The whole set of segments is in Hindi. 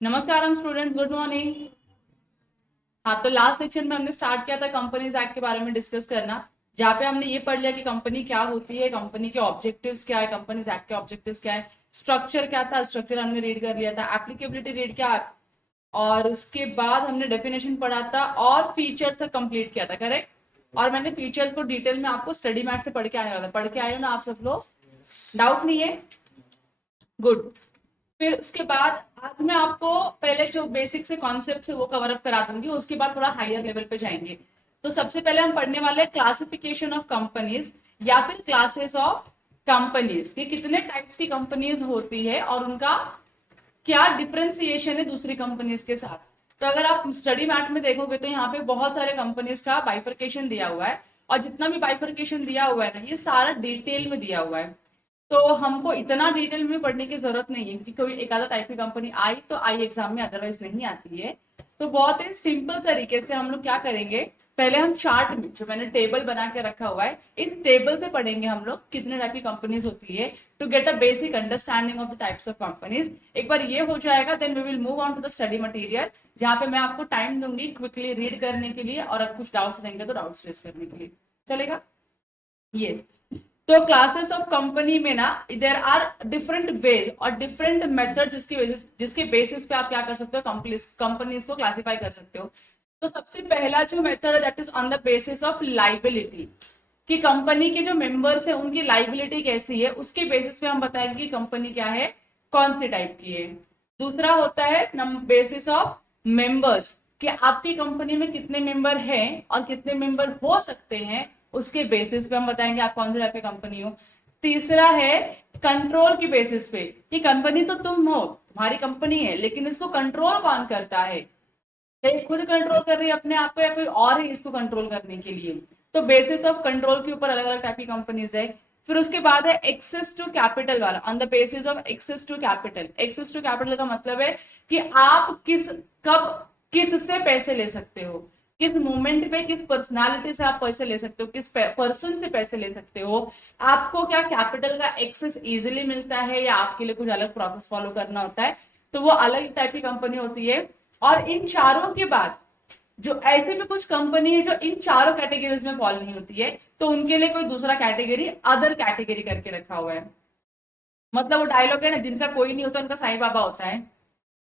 नमस्कार स्टूडेंट्स, गुड मॉर्निंग। हाँ, तो लास्ट सेक्शन में हमने स्टार्ट किया था कंपनीज एक्ट के बारे में डिस्कस करना, जहाँ पे हमने ये पढ़ लिया कि कंपनी क्या होती है, कंपनी के ऑब्जेक्टिव्स क्या है, कंपनीज एक्ट के ऑब्जेक्टिव्स क्या है, स्ट्रक्चर क्या था, स्ट्रक्चर हमने रीड कर लिया था, एप्लीकेबिलिटी रीड क्या है, और उसके बाद हमने डेफिनेशन पढ़ा था और फीचर्स तक कंप्लीट किया था, करेक्ट। और मैंने फीचर्स को डिटेल में आपको स्टडी मैट से पढ़ के आने वाला था। पढ़ के आए हो ना आप सब लोग? डाउट नहीं है? गुड। फिर उसके बाद आज मैं आपको पहले जो बेसिक से कॉन्सेप्ट है वो कवर अप करा दूंगी, उसके बाद थोड़ा हायर लेवल पे जाएंगे। तो सबसे पहले हम पढ़ने वाले हैं क्लासिफिकेशन ऑफ कंपनीज या फिर क्लासेस ऑफ कंपनीज, कि कितने टाइप्स की कंपनीज होती है और उनका क्या डिफरेंशिएशन है दूसरी कंपनीज के साथ। तो अगर आप स्टडी मैट में देखोगे तो यहाँ पे बहुत सारे कंपनीज का बाइफर्केशन दिया हुआ है, और जितना भी बाइफर्केशन दिया हुआ है ना, ये सारा डिटेल में दिया हुआ है। तो हमको इतना डिटेल में पढ़ने की जरूरत नहीं है, कि कोई एक आधा टाइप की कंपनी आई तो आई एग्जाम में, अदरवाइज नहीं आती है। तो बहुत ही सिंपल तरीके से हम लोग क्या करेंगे, पहले हम चार्ट में जो मैंने टेबल बना के रखा हुआ है, इस टेबल से पढ़ेंगे हम लोग कितने टाइप की कंपनीज होती है, to get a basic understanding of the types of companies. एक बार ये हो जाएगा, then we will move on to the study material, जहां पे मैं आपको टाइम दूंगी क्विकली रीड करने के लिए, और अगर कुछ डाउट्स रहेंगे तो डाउट्स रेस करने के लिए। चलेगा? यस। तो क्लासेस ऑफ कंपनी में ना देर आर डिफरेंट वेज और डिफरेंट मेथड्स, जिसके बेसिस पे आप क्या कर सकते हो, कंपनीज को क्लासिफाई कर सकते हो। तो सबसे पहला जो मेथड है that is on the basis of liability, कि कंपनी के जो मेंबर्स है उनकी लाइबिलिटी कैसी है, उसके बेसिस पे हम बताएंगे कि कंपनी क्या है, कौन सी टाइप की है। दूसरा होता है बेसिस ऑफ मेंबर्स, कि आपकी कंपनी में कितने मेंबर हैं और कितने मेंबर हो सकते हैं, उसके बेसिस पे हम बताएंगे आप कौन सी टाइप की कंपनी हो। तीसरा है कंट्रोल की बेसिस पे, कि कंपनी तो तुम हो, तुम्हारी कंपनी है, लेकिन इसको कंट्रोल कौन करता है, ये खुद कंट्रोल कर रही है अपने आप को या कोई और है इसको कंट्रोल करने के लिए। तो बेसिस ऑफ कंट्रोल के ऊपर अलग अलग टाइप की कंपनीज है। फिर उसके बाद है एक्सेस टू कैपिटल वाला, on the basis of access to capital. Access to capital का मतलब है कि आप कब किस से पैसे ले सकते हो, किस मोमेंट पे किस पर्सनालिटी से आप पैसे ले सकते हो, किस पर्सन से पैसे ले सकते हो, आपको क्या कैपिटल का एक्सेस इजिली मिलता है या आपके लिए कुछ अलग प्रोसेस फॉलो करना होता है। तो वो अलग टाइप की कंपनी होती है। और इन चारों के बाद जो ऐसे भी कुछ कंपनी है जो इन चारों कैटेगरीज में फॉल नहीं होती है, तो उनके लिए कोई दूसरा कैटेगरी अदर कैटेगरी करके रखा हुआ है। मतलब वो डायलॉग है ना, जिनका कोई नहीं होता उनका साईं बाबा होता है।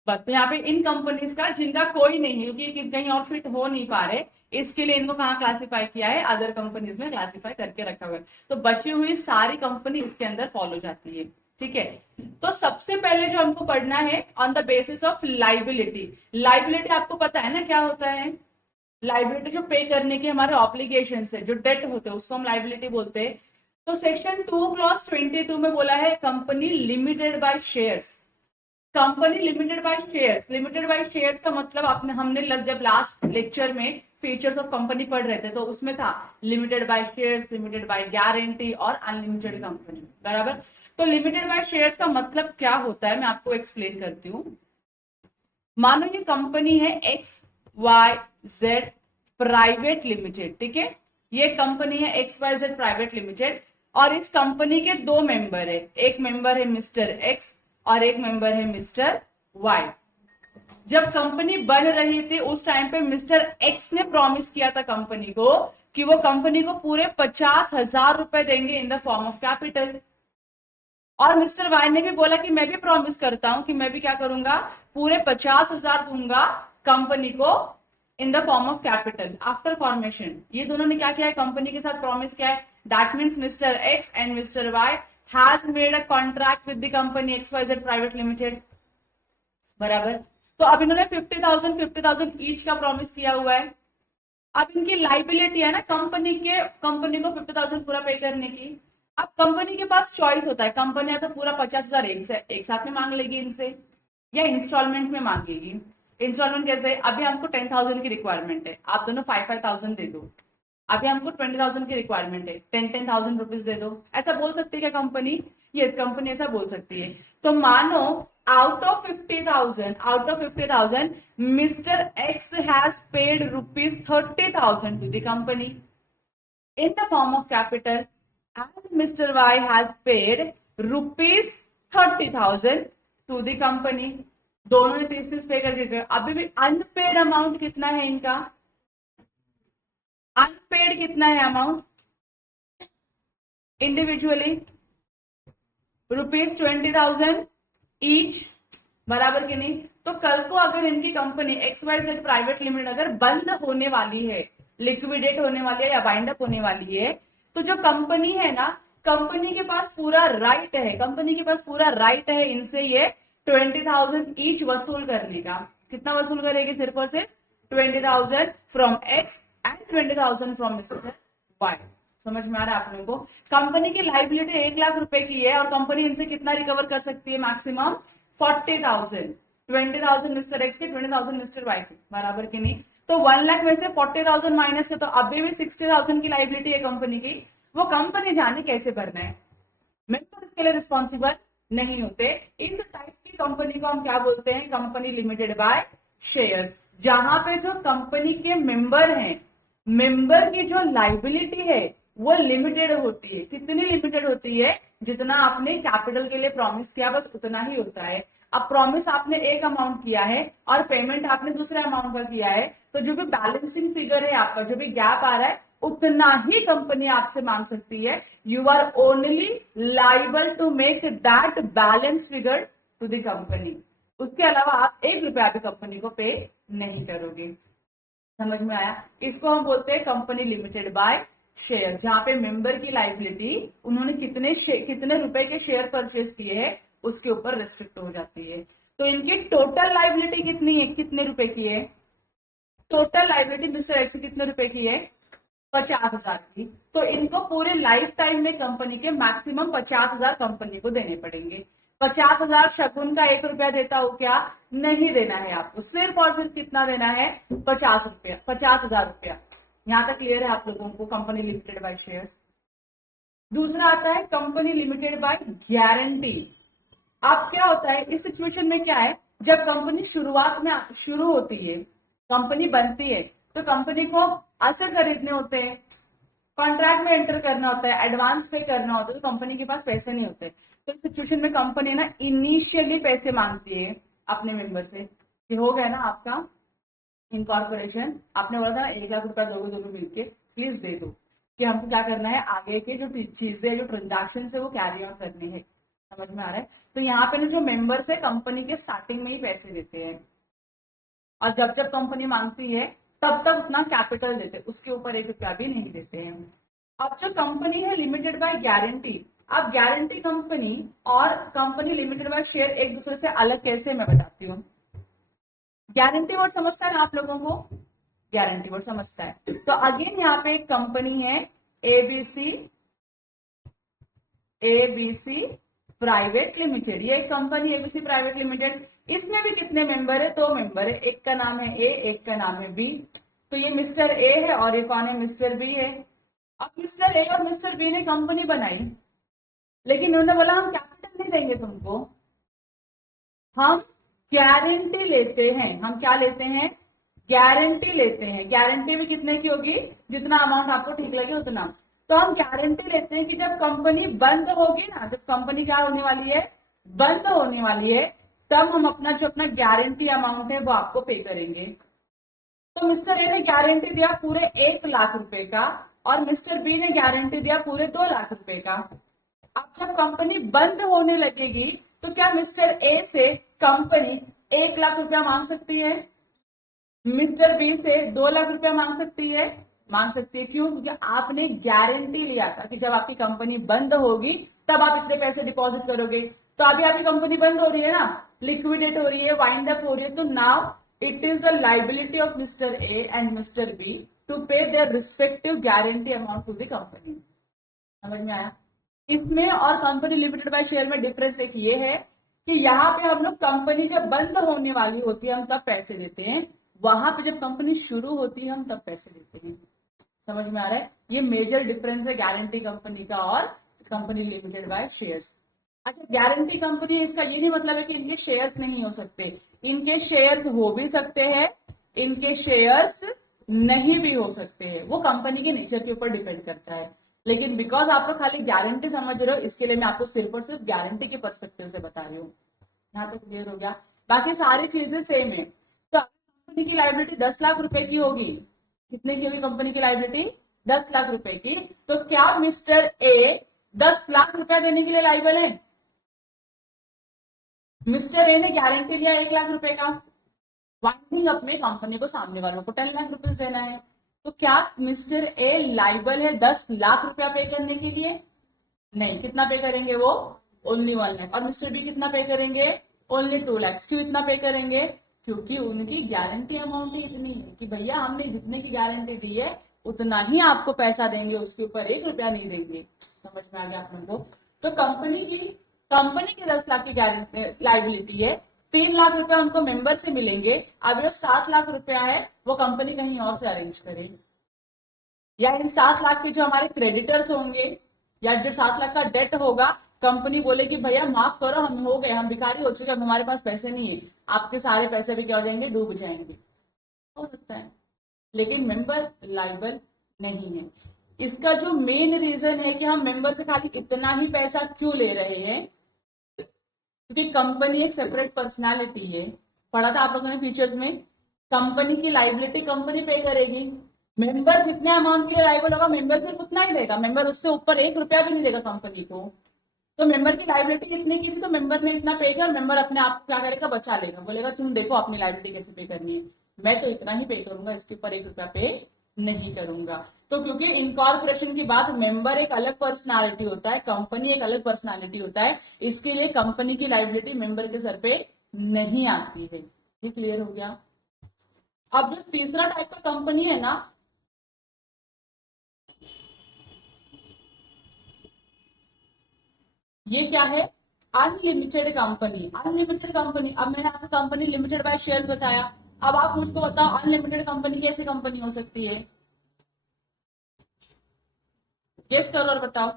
बस तो यहाँ पे इन कंपनीज का जिनका कोई नहीं है, क्योंकि ये कहीं और फिट हो नहीं पा रहे, इसके लिए इनको कहाँ क्लासिफाई किया है, अदर कंपनीज में क्लासिफाई करके रखा हुआ है। तो बची हुई सारी कंपनी इसके अंदर फॉलो हो जाती है। ठीक है। तो सबसे पहले जो हमको पढ़ना है on the basis of liability. Liability आपको पता है ना क्या होता है? लाइबिलिटी जो पे करने के हमारे ऑब्लिगेशन है, जो डेट होते हैं, उसको हम लाइबिलिटी बोलते हैं। तो सेक्शन 2 क्लॉज 22 में बोला है company limited by shares. Company limited by shares, limited by shares का मतलब आपने हमने जब लास्ट लेक्चर में फीचर्स ऑफ कंपनी पढ़ रहे थे तो उसमें था limited by shares, limited by guarantee और अनलिमिटेड कंपनी, बराबर। तो लिमिटेड बाय शेयर्स का मतलब क्या होता है मैं आपको एक्सप्लेन करती हूँ। मानो ये कंपनी है X Y Z private limited, ठीक है। ये कंपनी है X Y Z private limited, और इस कंपनी के दो मेंबर है, एक मेंबर है मिस्टर एक्स और एक मेंबर है मिस्टर वाई। जब कंपनी बन रही थी उस टाइम पे मिस्टर एक्स ने प्रॉमिस किया था कंपनी को कि वो कंपनी को पूरे 50,000 रुपए देंगे in the form of capital. और मिस्टर वाई ने भी बोला कि मैं भी प्रॉमिस करता हूं कि मैं भी क्या करूंगा, पूरे 50,000 दूंगा कंपनी को in the form of capital after formation. ये दोनों ने क्या किया है, कंपनी के साथ प्रॉमिस किया है। That means mister X and mister Y has made a contract with the company X Y Z private limited, बराबर। तो अब इन्होंने 50,000 ईच का प्रॉमिस किया हुआ है। अब इनकी लाइबिलिटी है ना कंपनी को 50,000 पूरा पे करने की। अब कंपनी के पास चॉइस होता है, कंपनी या तो पूरा 50,000 एक साथ में मांग लेगी इनसे, या इंस्टॉलमेंट में मांगेगी। इंस्टॉलमेंट कैसे? अभी हमको 10,000 की रिक्वायरमेंट है, आप दोनों 5,000 दे दो। अभी हमको 20,000 की रिक्वायरमेंट है, 10,000 रुपीज दे दो। ऐसा बोल सकती है क्या कंपनी? यस, कंपनी ऐसा बोल सकती है। तो मानो out of 50,000 mister X has paid ₹30,000 to the company in the form of capital, and Mr. Y has paid ₹30,000 to the company. दोनों ने 30-30 पे करके, अभी भी अनपेड अमाउंट कितना है इनका, अनपेड कितना है अमाउंट इंडिविजुअली, ₹20,000 ईच, बराबर कि नहीं। तो कल को अगर इनकी कंपनी XYZ प्राइवेट लिमिटेड अगर बंद होने वाली है, लिक्विडेट होने वाली है या वाइंड अप होने वाली है, तो जो कंपनी है ना, कंपनी के पास पूरा राइट है, कंपनी के पास पूरा राइट है इनसे ये 20,000 ईच वसूल करने का। कितना वसूल करेगी, सिर्फ और सिर्फ 20,000 from X and 20,000 from mister Y. समझ में आ रहा है आप लोगों को। कंपनी की लाइबिलिटी 1,00,000 की है और कंपनी इनसे कितना रिकवर कर सकती है, मैक्सिमम 40,000, 20,000 मिस्टर एक्स के, 20,000 मिस्टर वाई के, बराबर की नहीं। तो 1,00,000 में से 40,000 माइनस के, तो अभी भी 60,000 की लाइबिलिटी है कंपनी की। वो कंपनी जाने कैसे भरना है, मेंबर इसके लिए रिस्पॉन्सिबल नहीं होते। इस टाइप की कंपनी को हम क्या बोलते हैं, कंपनी लिमिटेड बाय शेयर्स, जहां पे जो कंपनी के मेंबर हैं, मेंबर की जो लाइबिलिटी है वो लिमिटेड होती है। कितनी लिमिटेड होती है, जितना आपने कैपिटल के लिए प्रॉमिस किया बस उतना ही होता है। अब प्रॉमिस आपने एक अमाउंट किया है और पेमेंट आपने दूसरे अमाउंट का किया है, तो जो भी बैलेंसिंग फिगर है आपका, जो भी गैप आ रहा है, उतना ही कंपनी आपसे मांग सकती है। You are only liable to make that balance figure to the company. उसके अलावा आप ₹1 भी कंपनी को पे नहीं करोगे। समझ में आया। इसको हम बोलते हैं कंपनी लिमिटेड बाय शेयर, जहां पे मेंबर की लाइबिलिटी उन्होंने कितने रुपए के शेयर परचेज किए हैं उसके ऊपर रिस्ट्रिक्ट हो जाती है। तो इनकी टोटल लाइबिलिटी कितनी है, कितने रुपए की है, टोटल लाइबिलिटी मिस्टर एक्स कितने रुपए की है, 50,000 की। तो इनको पूरे लाइफ टाइम में कंपनी के मैक्सिमम 50,000 कंपनी को देने पड़ेंगे। 50,000 शगुन का ₹1 देता हो क्या, नहीं देना है आपको, सिर्फ और सिर्फ कितना देना है, ₹50, 50,000। यहां तक क्लियर है आप लोगों को, कंपनी लिमिटेड बाय शेयर्स। दूसरा आता है कंपनी लिमिटेड बाय गारंटी। अब क्या होता है इस सिचुएशन में, क्या है, जब कंपनी शुरुआत में शुरू होती है, कंपनी बनती है, तो कंपनी को असेट खरीदने होते हैं, कॉन्ट्रैक्ट में एंटर करना होता है, एडवांस पे करना होता है, तो कंपनी के पास पैसे नहीं होते। तो इस सिचुएशन में कंपनी ना इनिशियली पैसे मांगती है अपने मेंबर से कि हो गया ना आपका इनकॉर्पोरेशन, आपने बोला था ना ₹1,00,000 दोगे दोनों मिलके, प्लीज दे दो, कि हमको क्या करना है, आगे के जो चीजें, जो ट्रांजैक्शन है वो कैरी आउट करने हैं। समझ में आ रहा है। तो यहाँ पे ना जो मेंबर्स है कंपनी के स्टार्टिंग में ही पैसे देते हैं, और जब जब कंपनी मांगती है तब तक उतना कैपिटल देते हैं, उसके ऊपर ₹1 भी नहीं देते हैं। अब जो कंपनी है लिमिटेड बाय गारंटी, अब गारंटी कंपनी और कंपनी लिमिटेड बाय शेयर एक दूसरे से अलग कैसे, मैं बताती हूँ। गारंटी वर्ड समझता है ना आप लोगों को, गारंटी वर्ड समझता है। तो अगेन यहाँ पे एक कंपनी है एबीसी, एबीसी प्राइवेट लिमिटेड। ये एक कंपनी एबीसी प्राइवेट लिमिटेड, इसमें भी कितने मेंबर है, 2 मेंबर है, एक का नाम है ए, एक का नाम है बी। तो ये मिस्टर ए है और ये कौन है, मिस्टर बी है। अब मिस्टर ए और मिस्टर बी ने कंपनी बनाई, लेकिन उन्होंने बोला हम कैपिटल नहीं देंगे तुमको, हम गारंटी लेते हैं। हम क्या लेते हैं, गारंटी लेते हैं। गारंटी भी कितने की होगी, जितना अमाउंट आपको ठीक लगे उतना। तो हम गारंटी लेते हैं कि जब कंपनी बंद होगी ना, जब कंपनी क्या होने वाली है, बंद होने वाली है, तब हम अपना गारंटी अमाउंट है वो आपको पे करेंगे। तो मिस्टर ए ने गारंटी दिया पूरे ₹1,00,000 का और मिस्टर बी ने गारंटी दिया पूरे ₹2,00,000 का। अब जब कंपनी बंद होने लगेगी तो क्या मिस्टर ए से कंपनी ₹1,00,000 मांग सकती है, मिस्टर बी से ₹2,00,000 मांग सकती है, मांग सकती है। क्यों, क्योंकि आपने गारंटी लिया था कि जब आपकी कंपनी बंद होगी तब आप इतने पैसे डिपॉजिट करोगे। तो अभी आपकी कंपनी बंद हो रही है ना, लिक्विडेट हो रही है, वाइंड अप हो रही है, तो now it is the liability of mister A and mister B to pay their respective guarantee amount to the company. समझ में आया। इसमें और कंपनी लिमिटेड बाय शेयर में डिफरेंस एक ये है कि यहाँ पे हम लोग कंपनी जब बंद होने वाली होती है हम तब पैसे देते हैं, वहां पे जब कंपनी शुरू होती है हम तब पैसे देते हैं। समझ में आ रहा है, ये मेजर डिफरेंस है गारंटी कंपनी का और कंपनी लिमिटेड बाय शेयर्स। अच्छा, गारंटी कंपनी, इसका ये नहीं मतलब है कि इनके शेयर्स नहीं हो सकते, इनके शेयर्स हो भी सकते हैं, इनके शेयर्स नहीं भी हो सकते हैं, वो कंपनी के नेचर के ऊपर डिपेंड करता है। लेकिन बिकॉज आप लोग खाली गारंटी समझ रहे हो, इसके लिए मैं आपको सिर्फ और सिर्फ गारंटी के पर्सपेक्टिव से बता रही हूँ। यहाँ तक क्लियर हो गया। बाकी सारी चीजें सेम है। तो कंपनी की लाइबिलिटी 10 लाख रुपए की होगी, कितने की होगी कंपनी की लाइबिलिटी? 10 लाख रुपए की। तो क्या मिस्टर ए 10 लाख रुपया देने के लिए लाइबल है? मिस्टर ए ने गारंटी लिया 1 लाख रुपए का, वाइंडिंग अप में कंपनी को सामने वालों को 10 लाख रुपीज देना है। तो क्या मिस्टर ए लाइबल है 10 लाख रुपया पे करने के लिए? नहीं। कितना पे करेंगे वो? ओनली 1 लाख। और मिस्टर बी कितना पे करेंगे? ओनली 2 लाख। क्यों इतना पे करेंगे? क्योंकि उनकी गारंटी अमाउंट ही इतनी है कि भैया हमने जितने की गारंटी दी है उतना ही आपको पैसा देंगे, उसके ऊपर 1 रुपया नहीं देंगे। समझ में आ गया आप लोगों को? तो कंपनी की 10 लाख की गारंटी लाइबिलिटी है, 3 लाख रुपया उनको मेंबर से मिलेंगे। अब जो 7 लाख रुपया है वो कंपनी कहीं और से अरेंज करे, या इन 7 लाख के जो हमारे क्रेडिटर्स होंगे या जो 7 लाख का डेट होगा, कंपनी बोलेगी भैया माफ करो, हम हो गए, हम भिखारी हो चुके, अब हमारे पास पैसे नहीं है, आपके सारे पैसे भी क्या हो जाएंगे? डूब जाएंगे। हो सकता है, लेकिन मेंबर लाइबल नहीं है। इसका जो मेन रीजन है कि हम मेंबर से खाली इतना ही पैसा क्यों ले रहे हैं, क्योंकि कंपनी एक सेपरेट पर्सनालिटी है। पढ़ा था आप लोगों ने फीचर्स में, कंपनी की लाइबिलिटी कंपनी पे करेगी, मेंबर जितने अमाउंट के लिए लाइबल होगा मेंबर सिर्फ उतना ही देगा, मेंबर उससे ऊपर 1 रुपया भी नहीं देगा कंपनी को। तो मेंबर की लाइबिलिटी इतने की थी तो मेंबर ने इतना पे किया, और मेंबर अपने आप क्या करेगा? बचा लेगा, बोलेगा तुम देखो अपनी लाइबिलिटी कैसे पे करनी है, मैं तो इतना ही पे करूंगा, इसके ऊपर 1 रुपया पे नहीं करूंगा। तो क्योंकि इनकॉर्पोरेशन की बात, मेंबर एक अलग पर्सनालिटी होता है, कंपनी एक अलग पर्सनालिटी होता है, इसके लिए कंपनी की लाइबिलिटी मेंबर के सर पे नहीं आती है। ये क्लियर हो गया? अब जो तीसरा टाइप का कंपनी है ना, ये क्या है? Unlimited company. अनलिमिटेड कंपनी, अब मैंने आपको कंपनी लिमिटेड बाय शेयर्स बताया, अब आप मुझको बताओ अनलिमिटेड कंपनी कैसी कंपनी हो सकती है? गेस करो और बताओ।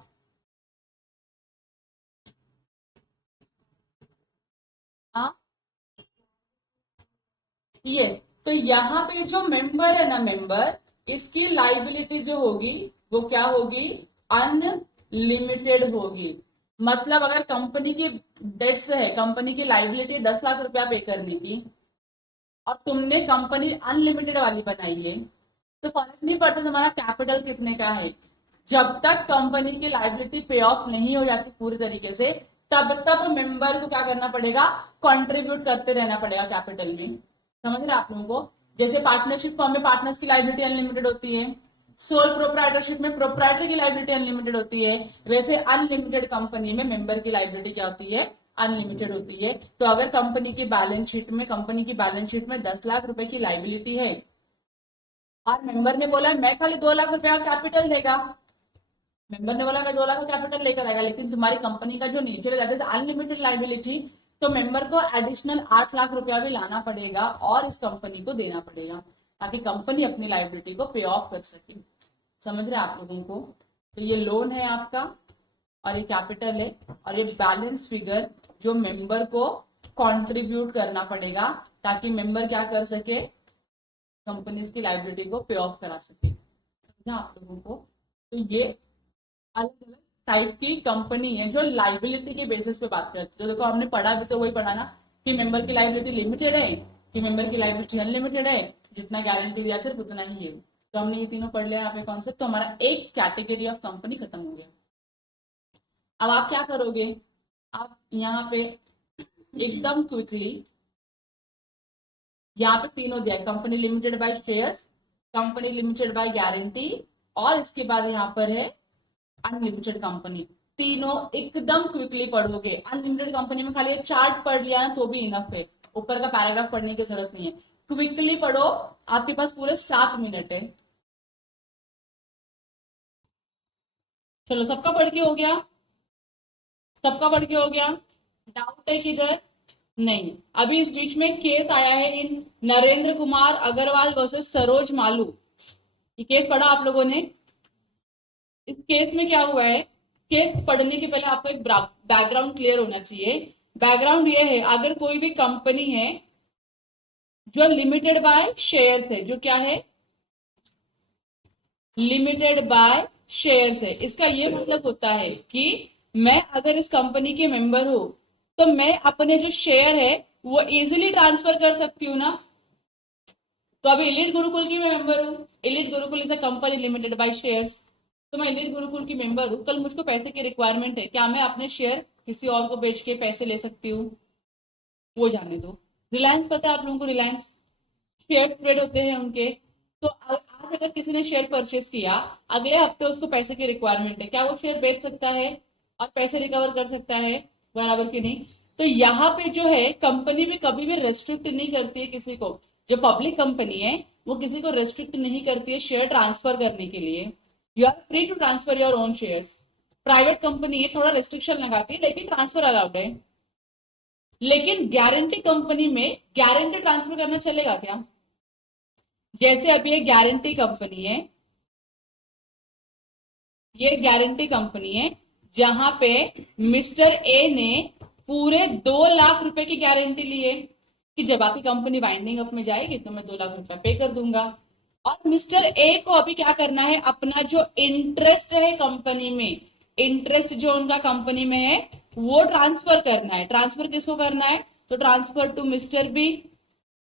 हाँ, यस। तो यहाँ पे जो मेंबर है ना, मेंबर, इसकी लाइबिलिटी जो होगी वो क्या होगी? अनलिमिटेड होगी। मतलब अगर कंपनी की डेट्स है, कंपनी की लाइबिलिटी 10 लाख रुपया पे करने की, और तुमने कंपनी अनलिमिटेड वाली बनाई है, तो फर्क नहीं पड़ता तुम्हारा कैपिटल कितने का है। जब तक कंपनी की लाइबिलिटी पे ऑफ नहीं हो जाती पूरी तरीके से, तब तक मेंबर को क्या करना पड़ेगा? कंट्रीब्यूट करते रहना पड़ेगा कैपिटल में। समझ रहे आप लोगों को? जैसे पार्टनरशिप फॉर्म में पार्टनर्स की लाइबिलिटी अनलिमिटेड होती है, सोल प्रोप्राइटरशिप में प्रोप्राइटर की लाइबिलिटी अनलिमिटेड होती है, वैसे अनलिमिटेड कंपनी में मेंबर की लाइबिलिटी क्या होती है? अनलिमिटेड होती है। तो अगर कंपनी की बैलेंस शीट में 10 लाख रुपए की लाइबिलिटी है, और मेंबर ने बोला मैं खाली 2 लाख रुपया कैपिटल देगा, मेंबर ने बोला मैं 2 लाख का कैपिटल लेकर आएगा, लेकिन तुम्हारी कंपनी का जो नेचर है दैट इज अनलिमिटेड लाइबिलिटी, तो मेंबर को एडिशनल 8 लाख रुपया भी लाना पड़ेगा और इस कंपनी को देना पड़ेगा, ताकि कंपनी अपनी लाइबिलिटी को पे ऑफ कर सके। समझ रहे आप लोगों को? तो ये लोन है आपका, और ये कैपिटल है, और ये बैलेंस फिगर जो मेंबर को कंट्रीब्यूट करना पड़ेगा, ताकि मेंबर क्या कर सके? कंपनीज की लाइबिलिटी को पे ऑफ करा सके। समझा आप लोगों को? तो ये अलग अलग टाइप की कंपनी है जो लाइबिलिटी के बेसिस पे बात करती है। तो देखो हमने पढ़ा भी तो वही पढ़ा ना, कि मेंबर की लाइबिलिटी लिमिटेड है, कि मेंबर की लाइबिलिटी अनलिमिटेड है, जितना गारंटी दिया सिर्फ उतना ही है। तो हमने ये तीनों पढ़ लिया यहाँ पे कॉन्सेप्ट, तो हमारा एक कैटेगरी ऑफ कंपनी खत्म हो गया। अब आप क्या करोगे? आप यहाँ पे एकदम क्विकली, यहाँ पे तीनों दिया है, company limited by shares, company limited by guarantee, और इसके बाद यहाँ पर है अनलिमिटेड कंपनी। तीनों एकदम क्विकली पढ़ोगे। अनलिमिटेड कंपनी में खाली चार्ट पढ़ लिया ना तो भी इनफ है, ऊपर का पैराग्राफ पढ़ने की जरूरत नहीं है। क्विकली पढ़ो, आपके पास पूरे 7 मिनट है। चलो सबका पढ़ के हो गया? सबका पढ़ के हो गया? डाउट है किधर? नहीं। अभी इस बीच में केस आया है इन नरेंद्र कुमार अग्रवाल वर्सेस सरोज मालू। ये केस पढ़ा आप लोगों ने? इस केस में क्या हुआ है? केस पढ़ने के पहले आपको एक बैकग्राउंड क्लियर होना चाहिए। बैकग्राउंड ये है, अगर कोई भी कंपनी है जो लिमिटेड बाय शेयर्स है, जो क्या है? लिमिटेड बाय शेयर्स है, इसका ये मतलब होता है कि मैं अगर इस कंपनी के मेंबर हूं, तो मैं अपने जो शेयर है वो इजीली ट्रांसफर कर सकती हूँ ना। तो अभी इलीट गुरुकुल की मैं मेंबर हूँ, elite Gurukul is a company limited by shares, तो मैं इलीट गुरुकुल की मेंबर हूँ। कल मुझको पैसे की रिक्वायरमेंट है, क्या मैं अपने शेयर किसी और को बेच के पैसे ले सकती हूँ? वो जाने दो। रिलायंस पता है आप लोगों को, रिलायंस शेयर स्प्रेड होते हैं उनके। तो आज अगर किसी ने शेयर परचेस किया, अगले हफ्ते उसको पैसे की रिक्वायरमेंट है, क्या वो शेयर बेच सकता है और पैसे रिकवर कर सकता है? बराबर की नहीं? तो यहाँ पे जो है कंपनी भी कभी भी रेस्ट्रिक्ट नहीं करती है किसी को। जो पब्लिक कंपनी है वो किसी को रेस्ट्रिक्ट नहीं करती है शेयर ट्रांसफर करने के लिए। You are free to transfer your own shares. Private company है, थोड़ा रेस्ट्रिक्शन लगाती है, लेकिन ट्रांसफर अलाउड है। लेकिन गारंटी कंपनी में गारंटी ट्रांसफर करना चलेगा क्या? जैसे अभी एक गारंटी कंपनी है, ये गारंटी कंपनी है जहां पे मिस्टर ए ने पूरे 2 लाख रुपए की गारंटी ली है कि जब आपकी कंपनी वाइंडिंग अप में जाएगी तो मैं 2 लाख रुपए पे कर दूंगा। और मिस्टर ए को अभी क्या करना है, अपना जो इंटरेस्ट है कंपनी में, इंटरेस्ट जो उनका कंपनी में है वो ट्रांसफर करना है। ट्रांसफर किसको करना है? तो ट्रांसफर टू मिस्टर बी।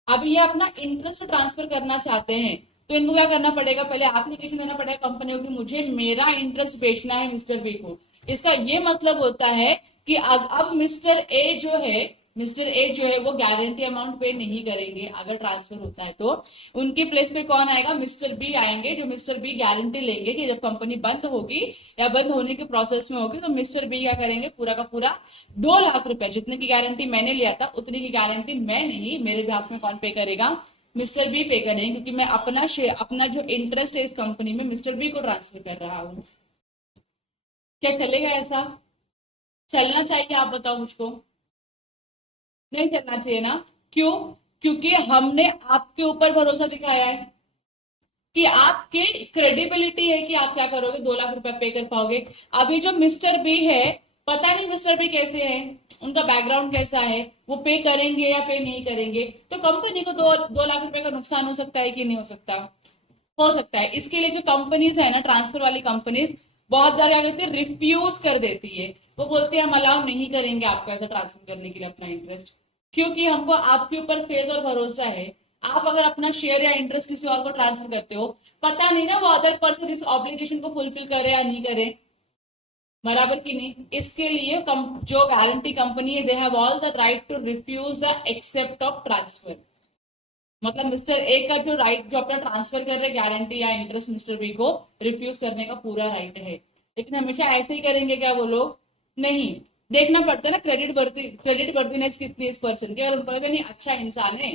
अब ये अपना इंटरेस्ट ट्रांसफर करना चाहते हैं, तो इनको क्या करना पड़ेगा, पहले एप्लीकेशन देना पड़ेगा कंपनी को कि मुझे मेरा इंटरेस्ट बेचना है मिस्टर बी को। इसका ये मतलब होता है कि अब मिस्टर ए जो है वो गारंटी अमाउंट पे नहीं करेंगे अगर ट्रांसफर होता है तो। उनके प्लेस पे कौन आएगा? मिस्टर बी आएंगे, जो मिस्टर बी गारंटी लेंगे कि जब कंपनी बंद होगी या बंद होने के प्रोसेस में होगी तो मिस्टर बी क्या करेंगे, पूरा का पूरा 2 लाख रुपए, जितने की गारंटी मैंने लिया था उतनी की गारंटी मैं नहीं, मेरे बिहाफ में कौन पे करेगा? मिस्टर बी पे करेंगे, क्योंकि मैं अपना शेयर, अपना जो इंटरेस्ट है इस कंपनी में मिस्टर बी को ट्रांसफर कर रहा हूँ। क्या चलेगा ऐसा? चलना चाहिए? आप बताओ मुझको। नहीं चलना चाहिए ना? क्यों? क्योंकि हमने आपके ऊपर भरोसा दिखाया है कि आपकी क्रेडिबिलिटी है कि आप क्या करोगे, 2 लाख रुपए पे कर पाओगे। अभी जो मिस्टर बी है, पता नहीं मिस्टर बी कैसे है, उनका बैकग्राउंड कैसा है, वो पे करेंगे या पे नहीं करेंगे, तो कंपनी को 2 लाख रुपए का नुकसान हो सकता है कि नहीं हो सकता? हो सकता है। इसके लिए जो कंपनीज है ना, ट्रांसफर वाली कंपनीज, बहुत बार क्या करती है, रिफ्यूज कर देती है। वो बोलती है हम अलाउ नहीं करेंगे आपको ऐसा ट्रांसफर करने के लिए अपना इंटरेस्ट, क्योंकि हमको आपके ऊपर फेथ और भरोसा है। आप अगर अपना शेयर या इंटरेस्ट किसी और को ट्रांसफर करते हो, पता नहीं ना वो अदर पर्सन इस ऑब्लिगेशन को फुलफिल करे या नहीं करे। बराबर की नहीं? इसके लिए जो गारंटी कंपनी है, they have all the right to refuse the accept of transfer. मतलब मिस्टर ए का जो राइट, जो अपना ट्रांसफर कर रहे गारंटी या इंटरेस्ट, मिस्टर बी को रिफ्यूज करने का पूरा राइट है। लेकिन हमेशा ऐसे ही करेंगे क्या वो लोग? नहीं। देखना पड़ता है ना क्रेडिट वर्दीनेस कितनी इस पर्सन की। अगर उनको लगा नहीं अच्छा इंसान है,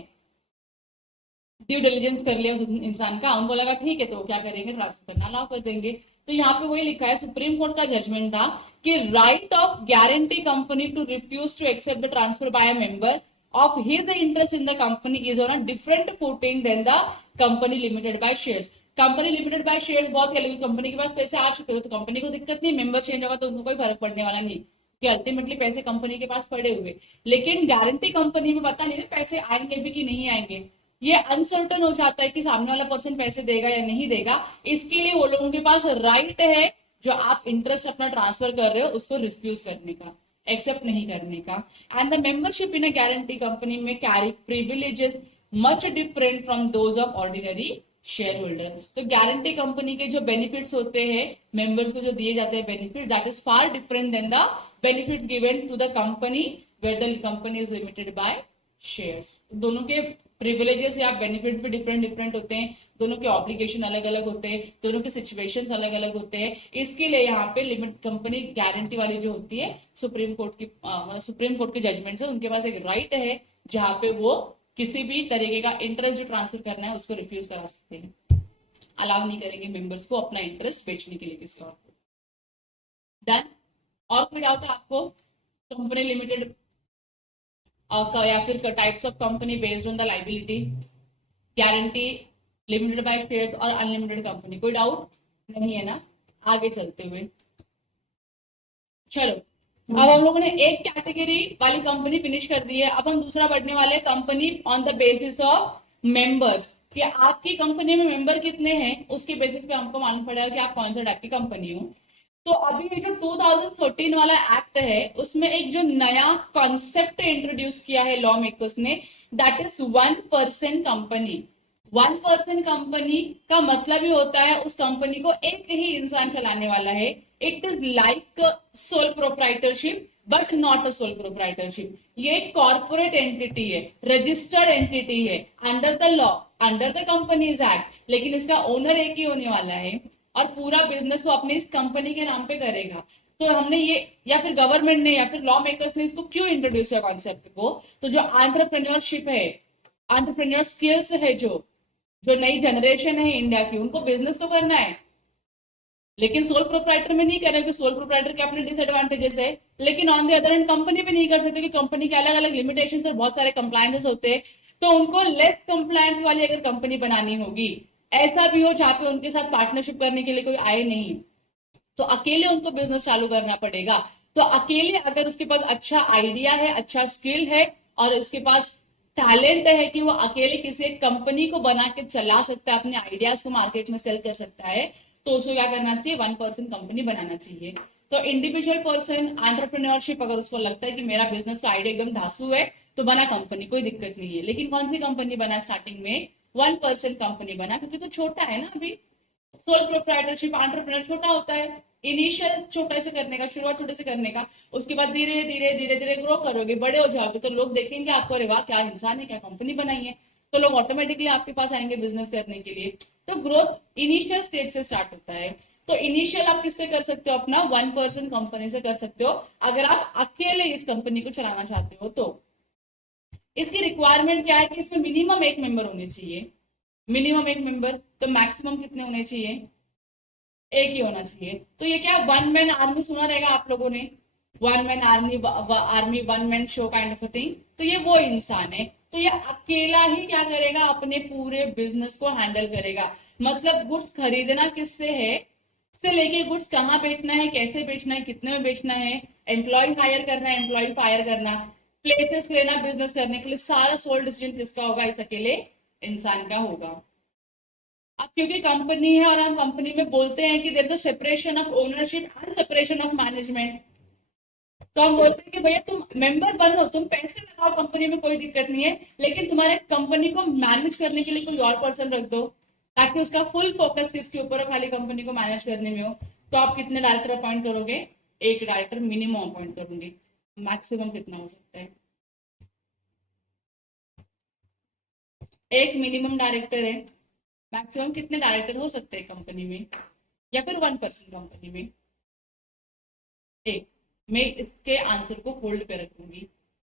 ड्यू डिलीजेंस कर लिया उस इंसान का, उनको लगा ठीक है, तो क्या करेंगे, ट्रांसफर करना अलाउ कर देंगे। तो यहाँ पे वही लिखा है, सुप्रीम कोर्ट का जजमेंट था कि right of guarantee company to refuse to accept the transfer by a member of his interest in the company is on a different footing than the company limited by shares। Company limited by shares बहुत है, लेकिन कंपनी के पास पैसे आ चुके हो तो कंपनी को दिक्कत नहीं, मेंबर चेंज होगा तो उनको कोई फर्क पड़ने वाला नहीं, कि अल्टीमेटली पैसे कंपनी के पास पड़े हुए। लेकिन गारंटी कंपनी में पता नहीं ना पैसे आएंगे भी कि नहीं आएंगे, ये अनसर्टन हो जाता है कि सामने वाला पर्सन पैसे देगा या नहीं देगा। इसके लिए वो लोगों के पास राइट है, जो आप इंटरेस्ट अपना ट्रांसफर कर रहे हो उसको रिफ्यूज करने का, एक्सेप्ट नहीं करने का। And the membership in a guarantee company में carry privileges much different from those of ordinary share holder. तो गारंटी कंपनी के जो बेनिफिट्स होते हैं, मेंबर्स को जो दिए जाते हैं benefit, that is far different than the benefits given to the company where the company is limited by shares. दोनों के प्रिविलेजेस या बेनिफिट्स भी डिफरेंट डिफरेंट होते हैं, दोनों के ऑब्लिगेशन अलग अलग होते हैं, दोनों के सिचुएशंस अलग अलग होते हैं। इसके लिए यहाँ पे लिमिट कंपनी गारंटी वाली जो होती है, सुप्रीम कोर्ट के जजमेंट है, उनके पास एक राइट है जहां पे वो किसी भी तरीके का इंटरेस्ट जो ट्रांसफर करना है उसको रिफ्यूज करा सकते हैं, अलाउ नहीं करेंगे मेंबर्स को अपना इंटरेस्ट बेचने के लिए किसी और को। डन? और कोई डाउट है आपको? कंपनी लिमिटेड या फिर types of company based on the liability, guarantee, limited by shares और अनलिमिटेड कंपनी, कोई डाउट नहीं है ना? आगे चलते हुए चलो, अब हम लोगों ने एक कैटेगरी वाली कंपनी फिनिश कर दी है। अब हम दूसरा बढ़ने वाले, company on the basis of members, कि आपकी कंपनी में मेंबर कितने हैं उसके बेसिस पे हमको मालूम पड़ेगा कि आप कौन सा टाइप की कंपनी हो। तो अभी ये जो 2013 वाला एक्ट है उसमें एक जो नया कॉन्सेप्ट इंट्रोड्यूस किया है लॉ मेकर्स ने, दैट इज 1% कंपनी। 1% कंपनी का मतलब ही होता है उस कंपनी को एक ही इंसान चलाने वाला है। It is like sole proprietorship but not a sole proprietorship. ये एक कॉर्पोरेट एंटिटी है, रजिस्टर्ड एंटिटी है under the law, under the companies act, लेकिन इसका ओनर एक ही होने वाला है और पूरा बिजनेस वो अपने इस कंपनी के नाम पे करेगा। तो हमने ये, या फिर गवर्नमेंट ने या फिर लॉ मेकर्स ने इसको क्यों इंट्रोड्यूस किया कॉन्सेप्ट को, तो जो एंटरप्रेन्योरशिप है, एंटरप्रेन्योर स्किल्स है, जो जो नई जनरेशन है इंडिया की, उनको बिजनेस तो करना है, लेकिन सोल प्रोप्राइटर में नहीं करें, सोल प्रोप्राइटर के अपने डिसएडवांटेजेस है, लेकिन on the other hand company भी नहीं कर सकते कि कंपनी के अलग अलग लिमिटेशन और बहुत सारे कंप्लायंसेस होते हैं। तो उनको लेस कंप्लायंस वाली अगर कंपनी बनानी होगी, ऐसा भी हो जहां पे उनके साथ पार्टनरशिप करने के लिए कोई आए नहीं, तो अकेले उनको बिजनेस चालू करना पड़ेगा। तो अकेले अगर उसके पास अच्छा आइडिया है, अच्छा स्किल है और उसके पास टैलेंट है कि वो अकेले किसी एक कंपनी को बना के चला सकता है, अपने आइडियाज को मार्केट में सेल कर सकता है, तो उसको क्या करना चाहिए, 1% कंपनी बनाना चाहिए। तो इंडिविजुअल पर्सन एंटरप्रेन्योरशिप, अगर उसको लगता है कि मेरा बिजनेस का आइडिया एकदम धांसू है, तो बना कंपनी, कोई दिक्कत नहीं है। लेकिन कौन सी कंपनी बना स्टार्टिंग में, 1% कंपनी बना, क्योंकि तो छोटा है ना अभी। सोल प्रोप्राइटरशिप, एंटरप्रेन्योर छोटा होता है, इनिशियल छोटा से करने का, शुरुआत छोटे से करने का, उसके बाद धीरे धीरे धीरे धीरे ग्रो करोगे, बड़े हो जाओगे, तो लोग देखेंगे आपको, अरे वाह क्या इंसान है, क्या कंपनी बनाई है, तो लोग ऑटोमेटिकली आपके पास आएंगे बिजनेस करने के लिए। तो ग्रोथ इनिशियल स्टेज से स्टार्ट होता है। तो इनिशियल आप किससे कर सकते हो, अपना 1% कंपनी से कर सकते हो, अगर आप अकेले इस कंपनी को चलाना चाहते हो तो। इसकी रिक्वायरमेंट क्या है कि इसमें मिनिमम एक मेंबर होने चाहिए, मिनिमम एक मेंबर। तो मैक्सिमम कितने होने चाहिए, एक ही होना चाहिए। तो ये क्या, वन मैन आर्मी सुना रहेगा आप लोगों ने, one man army, army one man show kind of a thing. तो ये वो इंसान है, तो ये अकेला ही क्या करेगा, अपने पूरे बिजनेस को हैंडल करेगा। मतलब गुड्स खरीदना किससे है, से लेके गुड्स कहाँ बेचना है, कैसे बेचना है, कितने में बेचना है, एम्प्लॉय हायर करना है, एम्प्लॉय फायर करना, प्लेसेस लेना बिजनेस करने के लिए, सारा सोल डिसीजन किसका होगा, इस अकेले इंसान का होगा। अब क्योंकि कंपनी है और हम कंपनी में बोलते हैं कि there is a separation of ownership and separation of management, तो हम बोलते हैं कि भैया तुम मेंबर बनो, तुम पैसे लगाओ कंपनी में, कोई दिक्कत नहीं है, लेकिन तुम्हारे कंपनी को मैनेज करने के लिए कोई और पर्सन रख दो, ताकि उसका फुल फोकस किसके ऊपर हो, खाली कंपनी को मैनेज करने में हो। तो आप कितने डायरेक्टर अपॉइंट करोगे, एक डायरेक्टर मिनिमम अपॉइंट करोगे, मैक्सिमम कितना हो सकता है, एक मिनिमम डायरेक्टर है। मैक्सिमम कितने डायरेक्टर हो सकते हैं कंपनी में, या फिर 1% कंपनी में, एक। मैं इसके आंसर को होल्ड पे रखूंगी,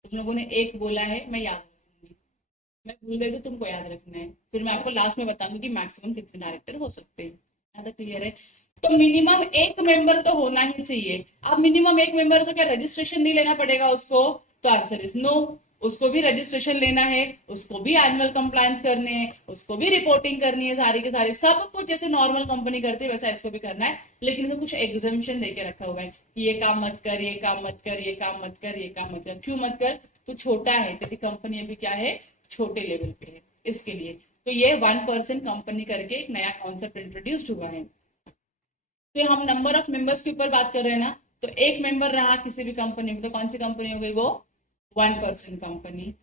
तुम लोगों ने एक बोला है, मैं याद रखूंगी, मैं भूल गई तो तुमको याद रखना है, फिर मैं आपको लास्ट में बताऊंगी कि मैक्सिमम कितने डायरेक्टर हो सकते हैं। यहाँ तक क्लियर है। तो मिनिमम एक मेंबर तो होना ही चाहिए। अब मिनिमम एक मेंबर, तो क्या रजिस्ट्रेशन नहीं लेना पड़ेगा उसको, तो आंसर इज नो। उसको भी रजिस्ट्रेशन लेना है, उसको भी एनुअल कंप्लायंस करने हैं, उसको भी रिपोर्टिंग करनी है, सारी के सारे सब कुछ जैसे नॉर्मल कंपनी करती है वैसा इसको भी करना है। लेकिन इसमें कुछ एग्जाम्पशन देके रखा हुआ है कि ये काम मत कर, ये काम मत कर, ये काम मत कर, ये काम मत कर। क्यों मत कर, तो छोटा है, तेरी कंपनी अभी क्या है, छोटे लेवल पे है, इसके लिए। तो ये 1% कंपनी करके एक नया कॉन्सेप्ट इंट्रोड्यूस्ड हुआ है। तो हम नंबर ऑफ मेंबर्स के ऊपर बात कर रहे हैं ना, तो एक मेंबर रहा किसी भी कंपनी में, तो कौन सी कंपनी हो गई वो, 1% कंपनी।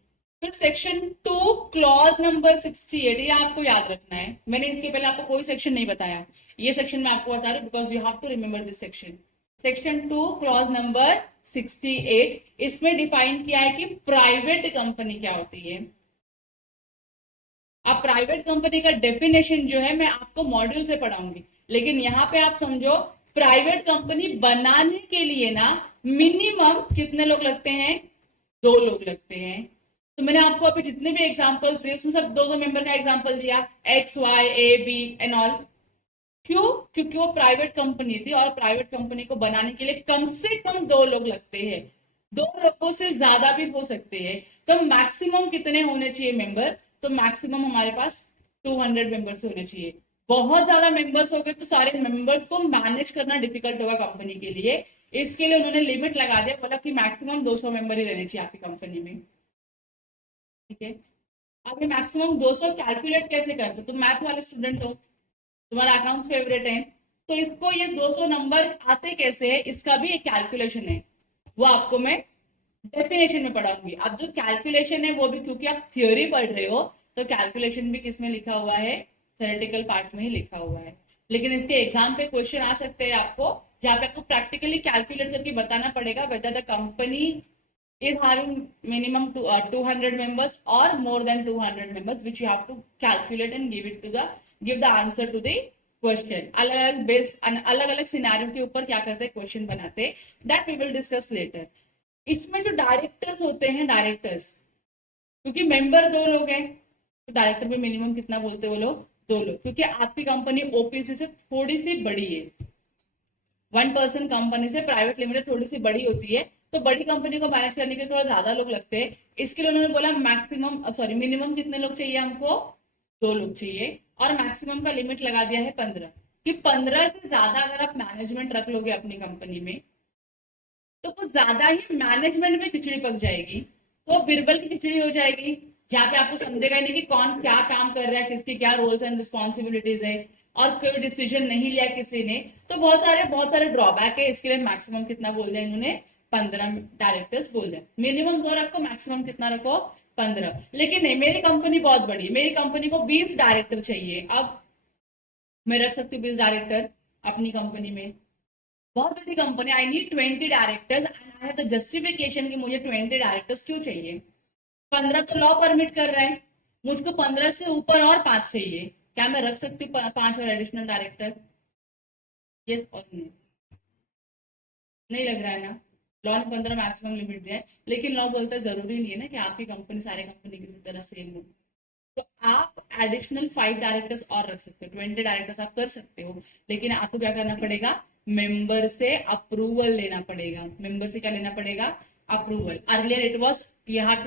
फिर सेक्शन 2 क्लॉज नंबर 68, ये आपको याद रखना है। मैंने इसके पहले आपको कोई सेक्शन नहीं बताया, ये सेक्शन मैं आपको बता रही हूँ because you have to remember this section. Section 2 clause number 68, इसमें डिफाइन किया है कि प्राइवेट कंपनी क्या होती है। अब प्राइवेट कंपनी का डेफिनेशन जो है मैं आपको मॉड्यूल से पढ़ाऊंगी, लेकिन यहाँ पे आप समझो, प्राइवेट कंपनी बनाने के लिए ना मिनिमम कितने लोग लगते हैं, 2 लोग लगते हैं। तो मैंने आपको अभी जितने भी एग्जांपल्स दिए उसमें सब 2-2 मेंबर का एग्जांपल दिया, X Y A B and all. क्यों, क्योंकि वो प्राइवेट कंपनी थी और प्राइवेट कंपनी को बनाने के लिए कम से कम 2 लोग लगते हैं, 2 लोगों से ज्यादा भी हो सकते हैं। तो मैक्सिमम कितने होने चाहिए मेंबर, तो मैक्सिमम हमारे पास 200 मेंबर्स होने चाहिए। बहुत ज्यादा मेंबर्स हो गए तो सारे मेंबर्स को मैनेज करना डिफिकल्ट होगा कंपनी के लिए, इसके लिए उन्होंने लिमिट लगा दिया, बोला कि मैक्सिमम 200 मेंबर ही रहने चाहिए आपकी कंपनी में। ठीक है, अब ये मैक्सिमम 200 कैलकुलेट कैसे करते हो, तुम मैथ वाले स्टूडेंट हो, तुम्हारा अकाउंट्स फेवरेट है, तो इसको ये 200 नंबर आते कैसे है, इसका भी एक कैलकुलेशन है, वो आपको मैं डेफिनेशन में पढ़ाऊंगी। अब जो कैलकुलेशन है वो भी, क्योंकि आप थियोरी पढ़ रहे हो, तो कैलकुलेशन भी किस में लिखा हुआ है, थ्योरेटिकल पार्ट में ही लिखा हुआ है। लेकिन इसके एग्जाम पे क्वेश्चन आ सकते हैं आपको, जहाँ पे आपको प्रैक्टिकली कैलकुलेट करके बताना पड़ेगा whether the company is having minimum 200 members or more than 200 members, which you have to calculate and give the answer to the question. अलग अलग बेस, अलग अलग सिनेरियो के ऊपर क्या करते हैं, क्वेश्चन बनाते हैं, that we will discuss later. इसमें जो डायरेक्टर्स होते हैं, डायरेक्टर्स, क्योंकि मेंबर 2 लोग हैं, तो डायरेक्टर में मिनिमम कितना बोलते हैं वो लोग, 2 लोग, क्योंकि आपकी कंपनी ओपीसी से थोड़ी सी बड़ी है। 1 पर्सन कंपनी से प्राइवेट लिमिटेड थोड़ी सी बड़ी होती है, तो बड़ी कंपनी को मैनेज करने के लिए थोड़ा ज्यादा लोग लगते हैं। इसके लिए उन्होंने बोला मैक्सिमम सॉरी मिनिमम कितने लोग चाहिए हमको, 2 लोग चाहिए, और मैक्सिमम का लिमिट लगा दिया है 15, कि 15 से ज्यादा अगर आप मैनेजमेंट रख लोगे अपनी कंपनी में, तो कुछ ज्यादा ही मैनेजमेंट में खिचड़ी पक जाएगी, तो बिरबल की खिचड़ी हो जाएगी, जहाँ पे आपको समझेगा ही नहीं कि कौन क्या काम कर रहा है, किसकी क्या रोल्स एंड रिस्पॉन्सिबिलिटीज है, और कोई डिसीजन नहीं लिया किसी ने, तो बहुत सारे ड्रॉबैक है। इसके लिए मैक्सिमम कितना बोल दिया इन्होंने, 15 डायरेक्टर्स बोल दिया। मिनिमम 2 रखो, मैक्सिमम कितना रखो, 15। लेकिन नहीं, मेरी कंपनी बहुत बड़ी है, मेरी कंपनी को 20 डायरेक्टर चाहिए। अब मैं रख सकती हूँ 20 डायरेक्टर अपनी कंपनी में, बहुत बड़ी company, I need 20 directors and I have the justification कि मुझे 20 डायरेक्टर्स क्यों चाहिए। 15 तो लॉ परमिट कर रहा है, मुझको 15 से ऊपर और 5 चाहिए। क्या मैं रख सकती हूँ 5 और एडिशनल डायरेक्टर? यस और नो? नहीं लग रहा है ना। लॉ ने 15 मैक्सिमम लिमिट दिया है, लेकिन लॉ बोलता है जरूरी नहीं है ना कि आपकी कंपनी सारी कंपनी की तरह सेम हो, तो आप एडिशनल 5 डायरेक्टर्स और रख सकते हो, 20 डायरेक्टर्स आप कर सकते हो। लेकिन आपको क्या करना पड़ेगा, मेंबर से अप्रूवल लेना पड़ेगा। मेंबर से क्या लेना पड़ेगा, approval. Earlier it was you have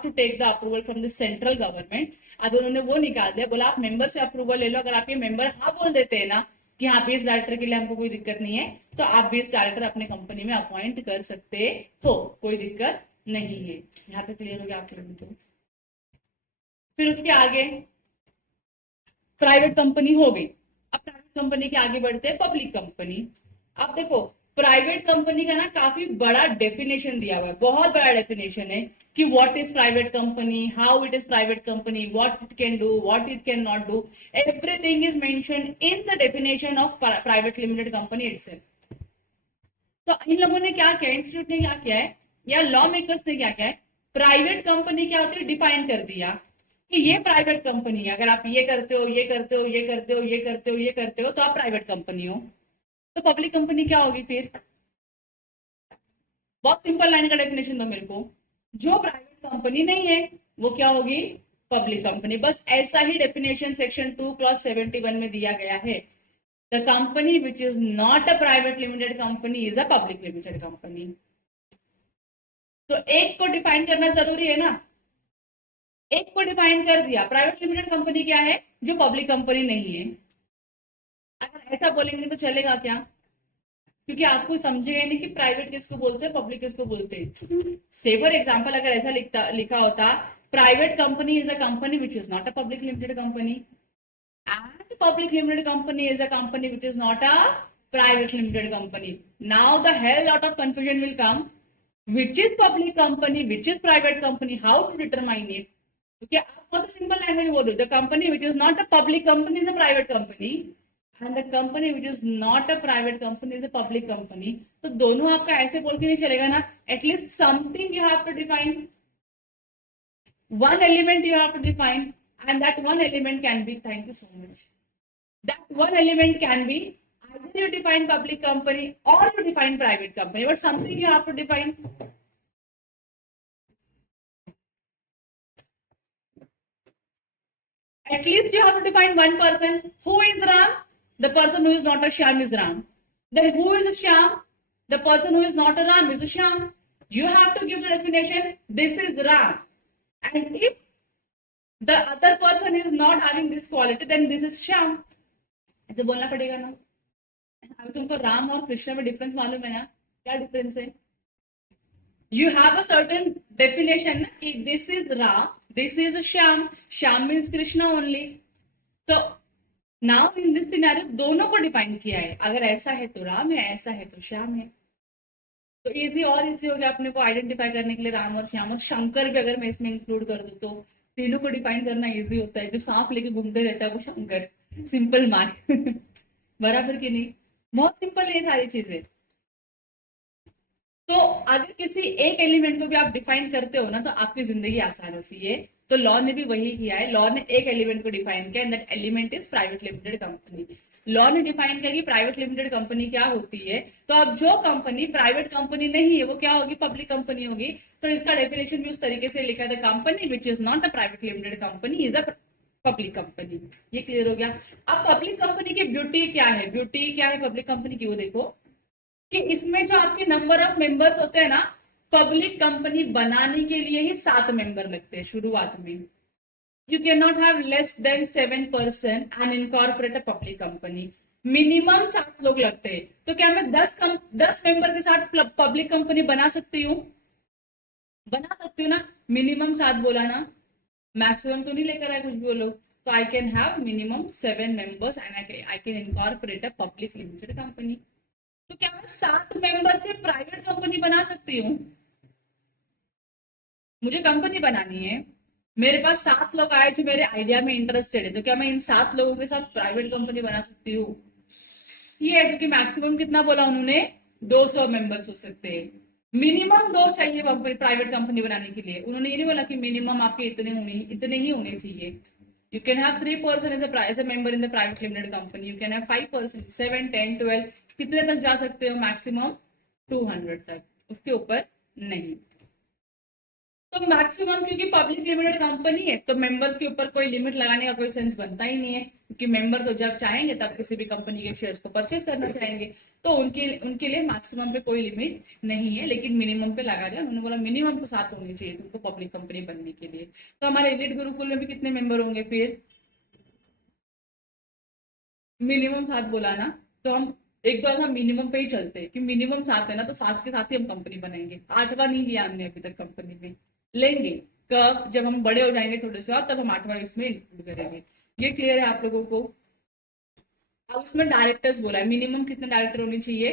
to take the approval from the central government. अब उन्होंने वो निकाल दिया, बोला आप मेंबर से अप्रूवल ले लो। अगर आप ये मेंबर हाँ बोल देते हैं ना कि हाँ 20 डायरेक्टर के लिए हमको कोई दिक्कत नहीं है, तो आप 20 डायरेक्टर अपने कंपनी में अपॉइंट कर सकते हो, कोई दिक्कत नहीं है। यहाँ तक क्लियर हो गया आप लोगों को? फिर उसके आगे प्राइवेट कंपनी हो गई। अब प्राइवेट कंपनी के आगे बढ़ते हैं पब्लिक कंपनी। अब देखो प्राइवेट कंपनी का ना काफी बड़ा डेफिनेशन दिया हुआ है, बहुत बड़ा डेफिनेशन है कि what is private company, how it is private company, what it can do, what it can not do, everything is mentioned in the definition of private limited company itself. तो इन लोगों ने क्या किया, इंस्टीट्यूट ने क्या किया है, या लॉ मेकर्स ने क्या किया है, प्राइवेट कंपनी क्या होती है डिफाइन कर दिया कि ये प्राइवेट कंपनी है। अगर आप ये करते हो, ये करते हो, ये करते हो, ये करते हो, ये करते हो, तो आप प्राइवेट कंपनी हो। तो पब्लिक कंपनी क्या होगी फिर? बहुत सिंपल लाइन का डेफिनेशन दो मेरे को। जो प्राइवेट कंपनी नहीं है वो क्या होगी, पब्लिक कंपनी। बस ऐसा ही डेफिनेशन सेक्शन 2 क्लॉज 71 में दिया गया है। The company which is not a private limited company is a public limited company. तो एक को डिफाइन करना जरूरी है ना, एक को डिफाइन कर दिया। प्राइवेट लिमिटेड कंपनी क्या है, जो पब्लिक कंपनी नहीं है। अगर ऐसा बोलेंगे तो चलेगा क्या? क्योंकि आपको समझेगा नहीं कि प्राइवेट किसको बोलते हैं, पब्लिक किसको बोलते हैं। से फॉर एग्जाम्पल अगर ऐसा लिखा होता, private company is a company which is not a public limited company, and public limited company is a company which is not a private limited company. Now the hell lot of confusion will come, which is public company, which is private company, how to determine it? क्योंकि आप बहुत सिंपल लैंग्वेज बोल रहे हो, the company which is not a public company is a private company, and the company which is not a private company is a public company. तो दोनों आपका ऐसे बोल के नहीं चलेगा ना, at least something you have to define, one element you have to define, and that one element can be, thank you so much, that one element can be either you define public company or you define private company, but something you have to define. At least you have to define one person. Who is Ram? The person who is not a Shyam is Ram. Then who is a Shyam? The person who is not a Ram is a Shyam. You have to give the definition, this is Ram. And if the other person is not having this quality, then this is Shyam. ऐसे बोलना पड़ेगा ना। अभी तुमको राम और कृष्ण में डिफरेंस मालूम है ना, क्या डिफरेंस है? You have a certain definition ना कि this is Ram, this is Shyam, Shyam means Krishna only. तो नाउ इन दिस सिनेरियो दोनों को डिफाइन किया है, अगर ऐसा है तो राम है, ऐसा है तो श्याम है। तो इजी और इजी हो गया अपने को आइडेंटिफाई करने के लिए, राम और श्याम और शंकर भी अगर मैं इसमें इंक्लूड कर दूं तो तीनों को डिफाइन करना इजी होता है। जो सांप लेके घूमते रहता है वो शंकर, सिंपल मार बराबर की नहीं, बहुत सिंपल है ये सारी चीजें। तो अगर किसी एक एलिमेंट को भी आप डिफाइन करते हो ना तो आपकी जिंदगी आसान होती है। तो लॉ ने भी वही किया है, लॉ ने एक एलिमेंट को डिफाइन किया, that element is private limited company. Law ने डिफाइन किया कि प्राइवेट लिमिटेड कंपनी क्या होती है। तो अब जो कंपनी प्राइवेट कंपनी नहीं है वो क्या होगी, पब्लिक कंपनी होगी। तो इसका डेफिनेशन भी उस तरीके से लिखा था, company which is not a private limited company is a public company. ये क्लियर हो गया। अब पब्लिक कंपनी की ब्यूटी क्या है, ब्यूटी क्या है पब्लिक कंपनी की, वो देखो कि इसमें जो आपके नंबर ऑफ मेंबर्स होते हैं ना, पब्लिक कंपनी बनाने के लिए ही 7 मेंबर लगते हैं शुरुआत में। You can not have less than 7% and incorporate a public company. Minimum 7 लोग लगते हैं। तो क्या मैं 10 मेंबर के साथ पब्लिक कंपनी बना सकती हूँ, बना सकती हूँ ना। मिनिमम 7 बोला ना, मैक्सिमम तो नहीं लेकर आए कुछ भी वो लोग। तो I can have minimum 7 members and I can incorporate a public limited company. तो क्या मैं 7 मेंबर से प्राइवेट कंपनी बना सकती हूँ। मुझे कंपनी बनानी है, मेरे पास 7 लोग आए जो मेरे आइडिया में इंटरेस्टेड है, तो क्या मैं इन 7 लोगों के साथ प्राइवेट कंपनी बना सकती हूँ। ये है, जो कि मैक्सिमम कितना बोला उन्होंने, 200 मेंबर्स हो सकते हैं। मिनिमम 2 चाहिए प्राइवेट कंपनी बनाने के लिए। उन्होंने ये नहीं बोला कि मिनिमम आपके इतने ही होने चाहिए। You can have 3 person as a member in the private limited company, you can have 5 person, 7, 10, 12, कितने तक जा सकते हो, मैक्सिमम 200 तक, उसके ऊपर नहीं। तो मैक्सिमम, क्योंकि पब्लिक लिमिटेड कंपनी है तो मेंबर्स के ऊपर कोई लिमिट लगाने का कोई सेंस बनता ही नहीं है, क्योंकि मेंबर तो जब चाहेंगे तब किसी भी कंपनी के शेयर्स को परचेज करना चाहेंगे। तो उनके उनके लिए मैक्सिमम पे कोई लिमिट नहीं है, लेकिन मिनिमम पे लगा दिया उन्होंने, बोला मिनिमम तो 7 होनी चाहिए तुमको पब्लिक कंपनी बनने के लिए। तो हमारे एलिट गुरुकुल में भी कितने मेंबर होंगे फिर, मिनिमम 7 बोला ना। तो हम एक बार हम मिनिमम पे ही चलते हैं कि मिनिमम 7 है ना, तो 7 के साथ ही हम कंपनी बनाएंगे। 8वां नहीं लिया हमने अभी तक कंपनी में, लेंगे कब, जब हम बड़े हो जाएंगे थोड़े से और तब हम 8वां इसमें इंक्लूड करेंगे। ये क्लियर है आप लोगों को। अब इसमें डायरेक्टर्स बोला है, मिनिमम कितने डायरेक्टर होने चाहिए,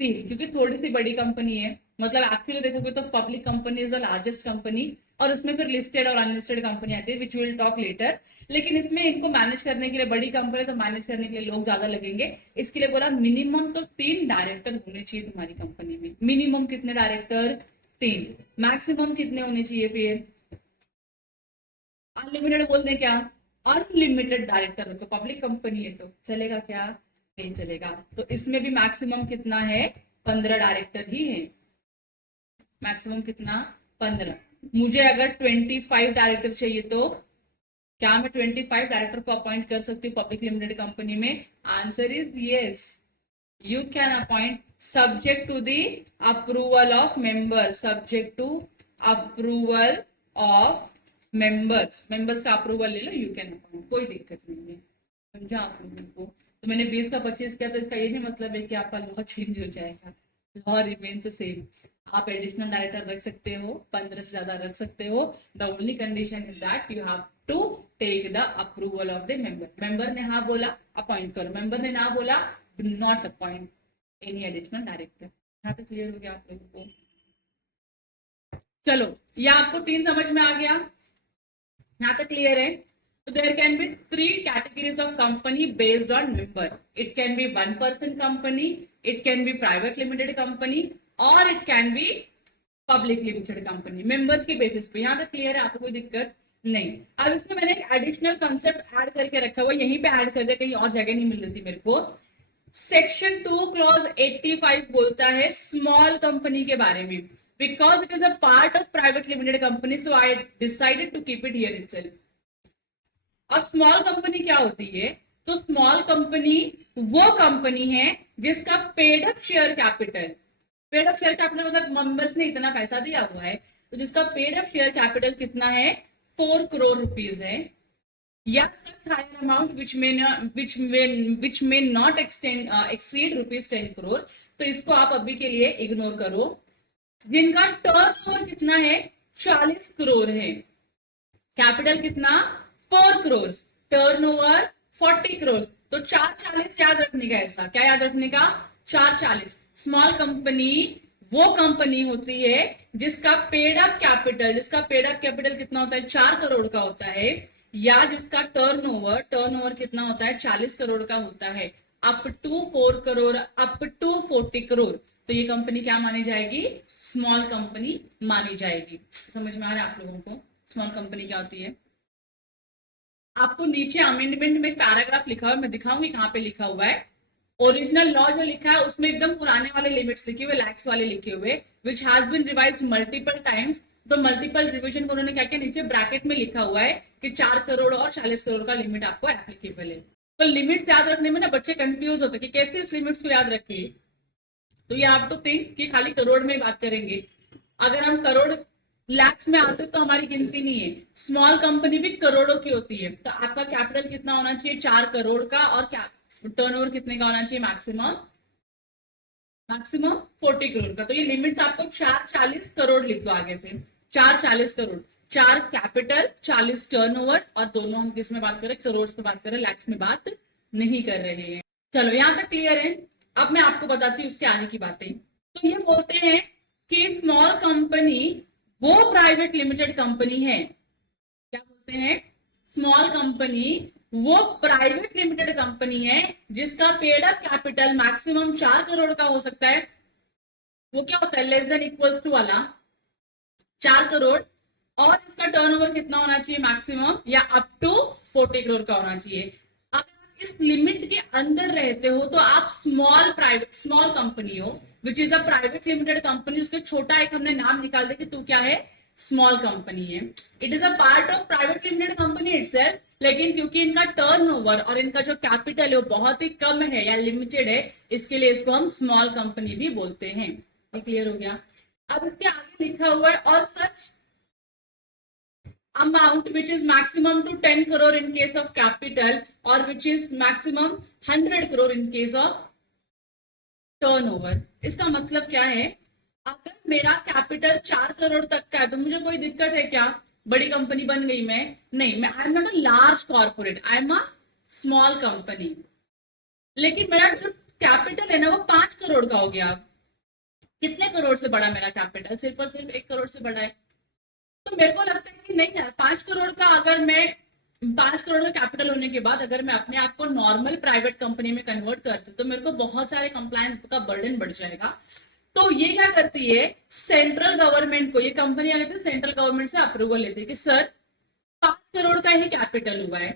3, क्योंकि थोड़ी सी बड़ी कंपनी है। मतलब एक्चुअली देखोगे तो public company is the largest company, और उसमें फिर लिस्टेड और अनलिस्टेड कंपनी आती है, विच विल टॉक लेटर। लेकिन इसमें इनको मैनेज करने के लिए, बड़ी कंपनी तो मैनेज करने के लिए लोग ज्यादा लगेंगे, इसके लिए बोला मिनिमम तो 3 डायरेक्टर होने चाहिए तुम्हारी कंपनी में। मिनिमम कितने डायरेक्टर, 3। मैक्सिमम कितने होने चाहिए फिर, अनलिमिटेड बोल दें क्या, अनलिमिटेड डायरेक्टर हो तो पब्लिक कंपनी है तो चलेगा क्या, नहीं चलेगा। तो इसमें भी मैक्सिमम कितना है, 15 डायरेक्टर ही है। मैक्सिमम कितना, 15। मुझे अगर 25 डायरेक्टर चाहिए तो क्या मैं 25 डायरेक्टर को अपॉइंट कर सकती हूँ पब्लिक लिमिटेड कंपनी में, answer is yes, you can appoint subject to the approval of members, subject to approval of members का अप्रूवल ले लो, यू कैन अपॉइंट, कोई दिक्कत नहीं है। समझा आप लोगों को। तो मैंने 20 का 25 किया तो इसका ये नहीं मतलब है कि आपका लॉ चेंज हो जाएगा, लॉ रिमेन्स सेम। आप एडिशनल डायरेक्टर रख सकते हो, 15 से ज्यादा रख सकते हो। The only condition is that you have to take the approval of the member. Member ने हाँ बोला अपॉइंट करो, मेंबर ने ना बोला do not appoint any additional director। यहाँ तक क्लियर हो गया आप लोगों को। चलो, ये आपको 3 समझ में आ गया, यहाँ तक क्लियर है। तो there can be 3 categories of company based on member. It can be 1 person company, it can be private limited company, और it can be public limited company, members के बेसिस पे। यहाँ तक क्लियर है, आपको कोई दिक्कत नहीं। अब इसमें मैंने एक एडिशनल कंसेप्ट ऐड करके रखा हुआ, यहीं पे ऐड कर दिया, कहीं और जगह नहीं मिल रही थी मेरे को। सेक्शन 2 क्लॉज 85 बोलता है स्मॉल कंपनी के बारे में, because it is a part of private limited company, so I decided to keep it here itself. अब स्मॉल कंपनी क्या होती है, तो स्मॉल कंपनी वो कंपनी है जिसका paid up share capital, paid up share capital मतलब मेंबर्स ने इतना पैसा दिया हुआ है, तो जिसका पेड अप शेयर कैपिटल कितना है, 4 करोड़ रुपीज है, या such higher amount which may not exceed ₹10 crore। तो इसको आप अभी के लिए इग्नोर करो। जिनका टर्नओवर कितना है, 40 करोड़ है, कैपिटल कितना 4 करोड़, टर्नओवर 40 करोड़, तो 440 याद रखने का, ऐसा क्या याद रखने का, 440। स्मॉल कंपनी वो कंपनी होती है जिसका पेड अप कैपिटल कितना होता है, 4 करोड़ का होता है, या जिसका टर्नओवर कितना होता है, 40 करोड़ का होता है, up to 4 crore, up to 40 crore. तो ये कंपनी क्या मानी जाएगी, स्मॉल कंपनी मानी जाएगी। समझ में आ रहा है आप लोगों को स्मॉल कंपनी क्या होती है। आपको नीचे अमेंडमेंट में एक पैराग्राफ लिखा हुआ है, मैं दिखाऊंगी कहाँ पे लिखा हुआ है। ओरिजिनल लॉ जो लिखा है उसमें एकदम पुराने वाले लिमिट्स लिखे हुए, लैक्स वाले लिखे हुए, which has been revised multiple times. तो मल्टीपल रिविजन को उन्होंने क्या किया, नीचे ब्रैकेट में लिखा हुआ है कि 4 करोड़ और 40 करोड़ का लिमिट आपको एप्लीकेबल है। तो लिमिट्स याद रखने में ना बच्चे कंफ्यूज होते हैं कि कैसे इस लिमिट्स को याद रखें। तो ये आप तो थिंक कि खाली करोड़ में बात करेंगे, अगर हम करोड़ लैक्स में आते तो हमारी गिनती नहीं है। स्मॉल कंपनी भी करोड़ों की होती है, तो आपका कैपिटल कितना होना चाहिए, 4 करोड़ का, और टर्नओवर कितने का होना चाहिए, मैक्सिमम 40 करोड़ का। तो ये लिमिट्स आपको 440 करोड़ लिख दो आगे से, 440 करोड़, 4 कैपिटल 40 टर्नओवर, और दोनों हम किस में बात करें, करोड़ में बात करें, लैक्स में बात नहीं कर रहे हैं। चलो यहां तक क्लियर है। अब मैं आपको बताती हूँ उसके आगे की बातें। तो ये बोलते हैं कि स्मॉल कंपनी वो प्राइवेट लिमिटेड कंपनी है, क्या बोलते हैं, स्मॉल कंपनी वो प्राइवेट लिमिटेड कंपनी है जिसका paid up capital maximum 4 crore का हो सकता है। वो क्या होता है, लेस देन इक्वल्स टू वाला 4 करोड़, और इसका टर्नओवर कितना होना चाहिए, मैक्सिमम या अप टू 40 करोड़ का होना चाहिए। अगर आप इस लिमिट के अंदर रहते हो तो आप स्मॉल कंपनी हो, विच is a private limited company. उसके छोटा एक हमने नाम निकाल दिया कि तू क्या है, स्मॉल कंपनी है। It is a part of private limited company itself, लेकिन क्योंकि इनका टर्नओवर और इनका जो कैपिटल है वो बहुत ही कम है या लिमिटेड है, इसके लिए इसको हम स्मॉल कंपनी भी बोलते हैं। ये क्लियर हो गया। अब इसके आगे लिखा हुआ है, और सच amount which is maximum to 10 crore in case of capital or which is maximum 100 crore in case of turnover। इसका मतलब क्या है, अगर मेरा कैपिटल 4 करोड़ तक का है तो मुझे कोई दिक्कत है क्या, बड़ी कंपनी बन गई मैं, नहीं, मैं I am not a large corporate, I am a small company. लेकिन मेरा जो कैपिटल है ना वो 5 करोड़ का हो गया। कितने करोड़ से बढ़ा मेरा कैपिटल, सिर्फ और सिर्फ 1 करोड़ से बढ़ा है। तो मेरे को लगता है कि नहीं यार, 5 करोड़ का, अगर मैं 5 करोड़ का कैपिटल होने के बाद अगर मैं अपने आप को नॉर्मल प्राइवेट कंपनी में कन्वर्ट करती हूँ तो मेरे को बहुत सारे कंप्लायंस का बर्डन बढ़ जाएगा। तो ये क्या करती है, सेंट्रल गवर्नमेंट को, ये कंपनी आगे सेंट्रल गवर्नमेंट से अप्रूवल लेती है कि सर 5 करोड़ का ही कैपिटल हुआ है,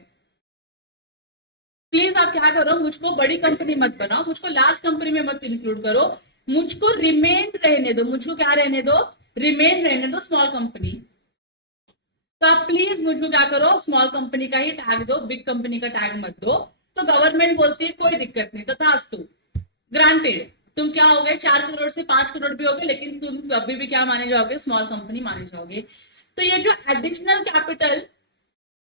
प्लीज आप क्या करो, मुझको बड़ी कंपनी मत बनाओ, मुझको लार्ज कंपनी में मत इंक्लूड करो, मुझको रिमेन रहने दो, मुझको क्या रहने दो, रिमेन रहने दो स्मॉल कंपनी। तो आप प्लीज मुझको क्या करो, स्मॉल कंपनी का ही टैग दो, बिग कंपनी का टैग मत दो। तो गवर्नमेंट बोलती है कोई दिक्कत नहीं, तथास्तु, ग्रांटेड, तुम क्या हो गए, 4 करोड़ से 5 करोड़ भी हो गए, लेकिन तुम अभी भी क्या माने जाओगे, स्मॉल कंपनी माने जाओगे। तो ये जो एडिशनल कैपिटल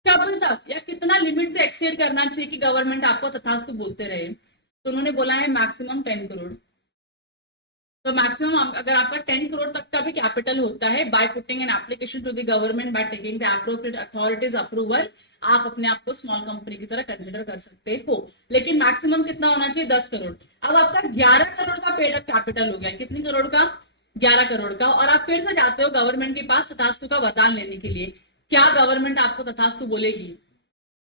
कब तक या कितना लिमिट से एक्सीड करना चाहिए कि गवर्नमेंट आपको तथास्तु बोलते रहे, तो उन्होंने बोला है मैक्सिमम 10 करोड़। तो मैक्सिमम अगर आपका 10 करोड़ तक का भी कैपिटल होता है, by putting an application to the government, by taking the appropriate authorities approval, आप अपने आप को स्मॉल कंपनी की तरह कंसिडर कर सकते हो। लेकिन मैक्सिमम कितना होना चाहिए, 10 करोड़। अब आपका 11 करोड़ का पेड अप कैपिटल हो गया, कितनी करोड़ का, 11 करोड़ का, और आप फिर से जाते हो गवर्नमेंट के पास तथास्तु का वरदान लेने के लिए। क्या गवर्नमेंट आपको तथास्तु बोलेगी,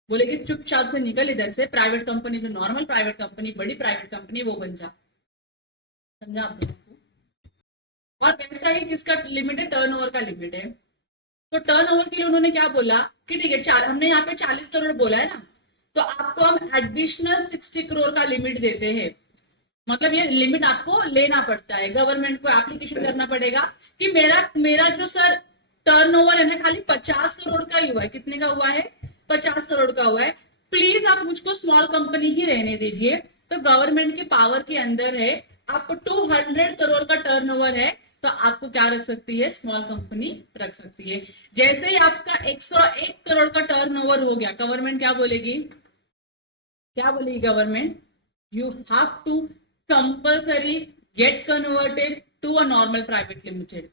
बोलेगी चुपचाप से निकल इधर से, प्राइवेट कंपनी, जो नॉर्मल प्राइवेट कंपनी, बड़ी प्राइवेट कंपनी वो बन जा। समझा आप लोगों को। और वैसा ही किसका लिमिट है, टर्नओवर का लिमिट है। तो टर्नओवर के लिए उन्होंने क्या बोला कि ठीक है, हमने यहाँ पे 40 करोड़ बोला है ना, तो आपको हम एडिशनल 60 करोड़ का लिमिट देते हैं। मतलब ये लिमिट आपको लेना पड़ता है, गवर्नमेंट को एप्लीकेशन करना पड़ेगा कि मेरा जो सर टर्नओवर है ना खाली 50 करोड़ का ही हुआ है। कितने का हुआ है, 50 करोड़ का हुआ है, प्लीज आप मुझको स्मॉल कंपनी ही रहने दीजिए। तो गवर्नमेंट के पावर के अंदर है, आपको 200 करोड़ का टर्नओवर है तो आपको क्या रख सकती है, स्मॉल कंपनी रख सकती है। जैसे ही आपका 101 करोड़ का टर्नओवर हो गया, गवर्नमेंट क्या बोलेगी, क्या बोलेगी government, you have to compulsory get converted to a normal private limited.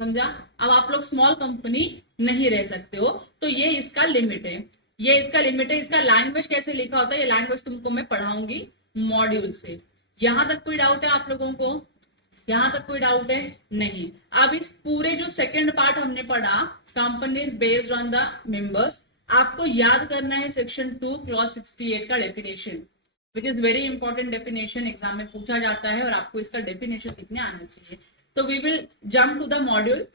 समझा। अब आप लोग स्मॉल कंपनी नहीं रह सकते हो, तो ये इसका लिमिट है। ये इसका लिमिट है। इसका लैंग्वेज कैसे लिखा होता है, ये लैंग्वेज तुमको मैं पढ़ाऊंगी मॉड्यूल से। यहां तक कोई डाउट है आप लोगों को? यहां तक कोई डाउट है? नहीं। अब इस पूरे जो सेकंड पार्ट हमने पढ़ा, companies based on the members, आपको याद करना है सेक्शन 2 क्लॉज 68 का definition, which is very important definition, exam में पूछा जाता है और आपको इसका डेफिनेशन लिखने आना चाहिए। तो we will jump to the module.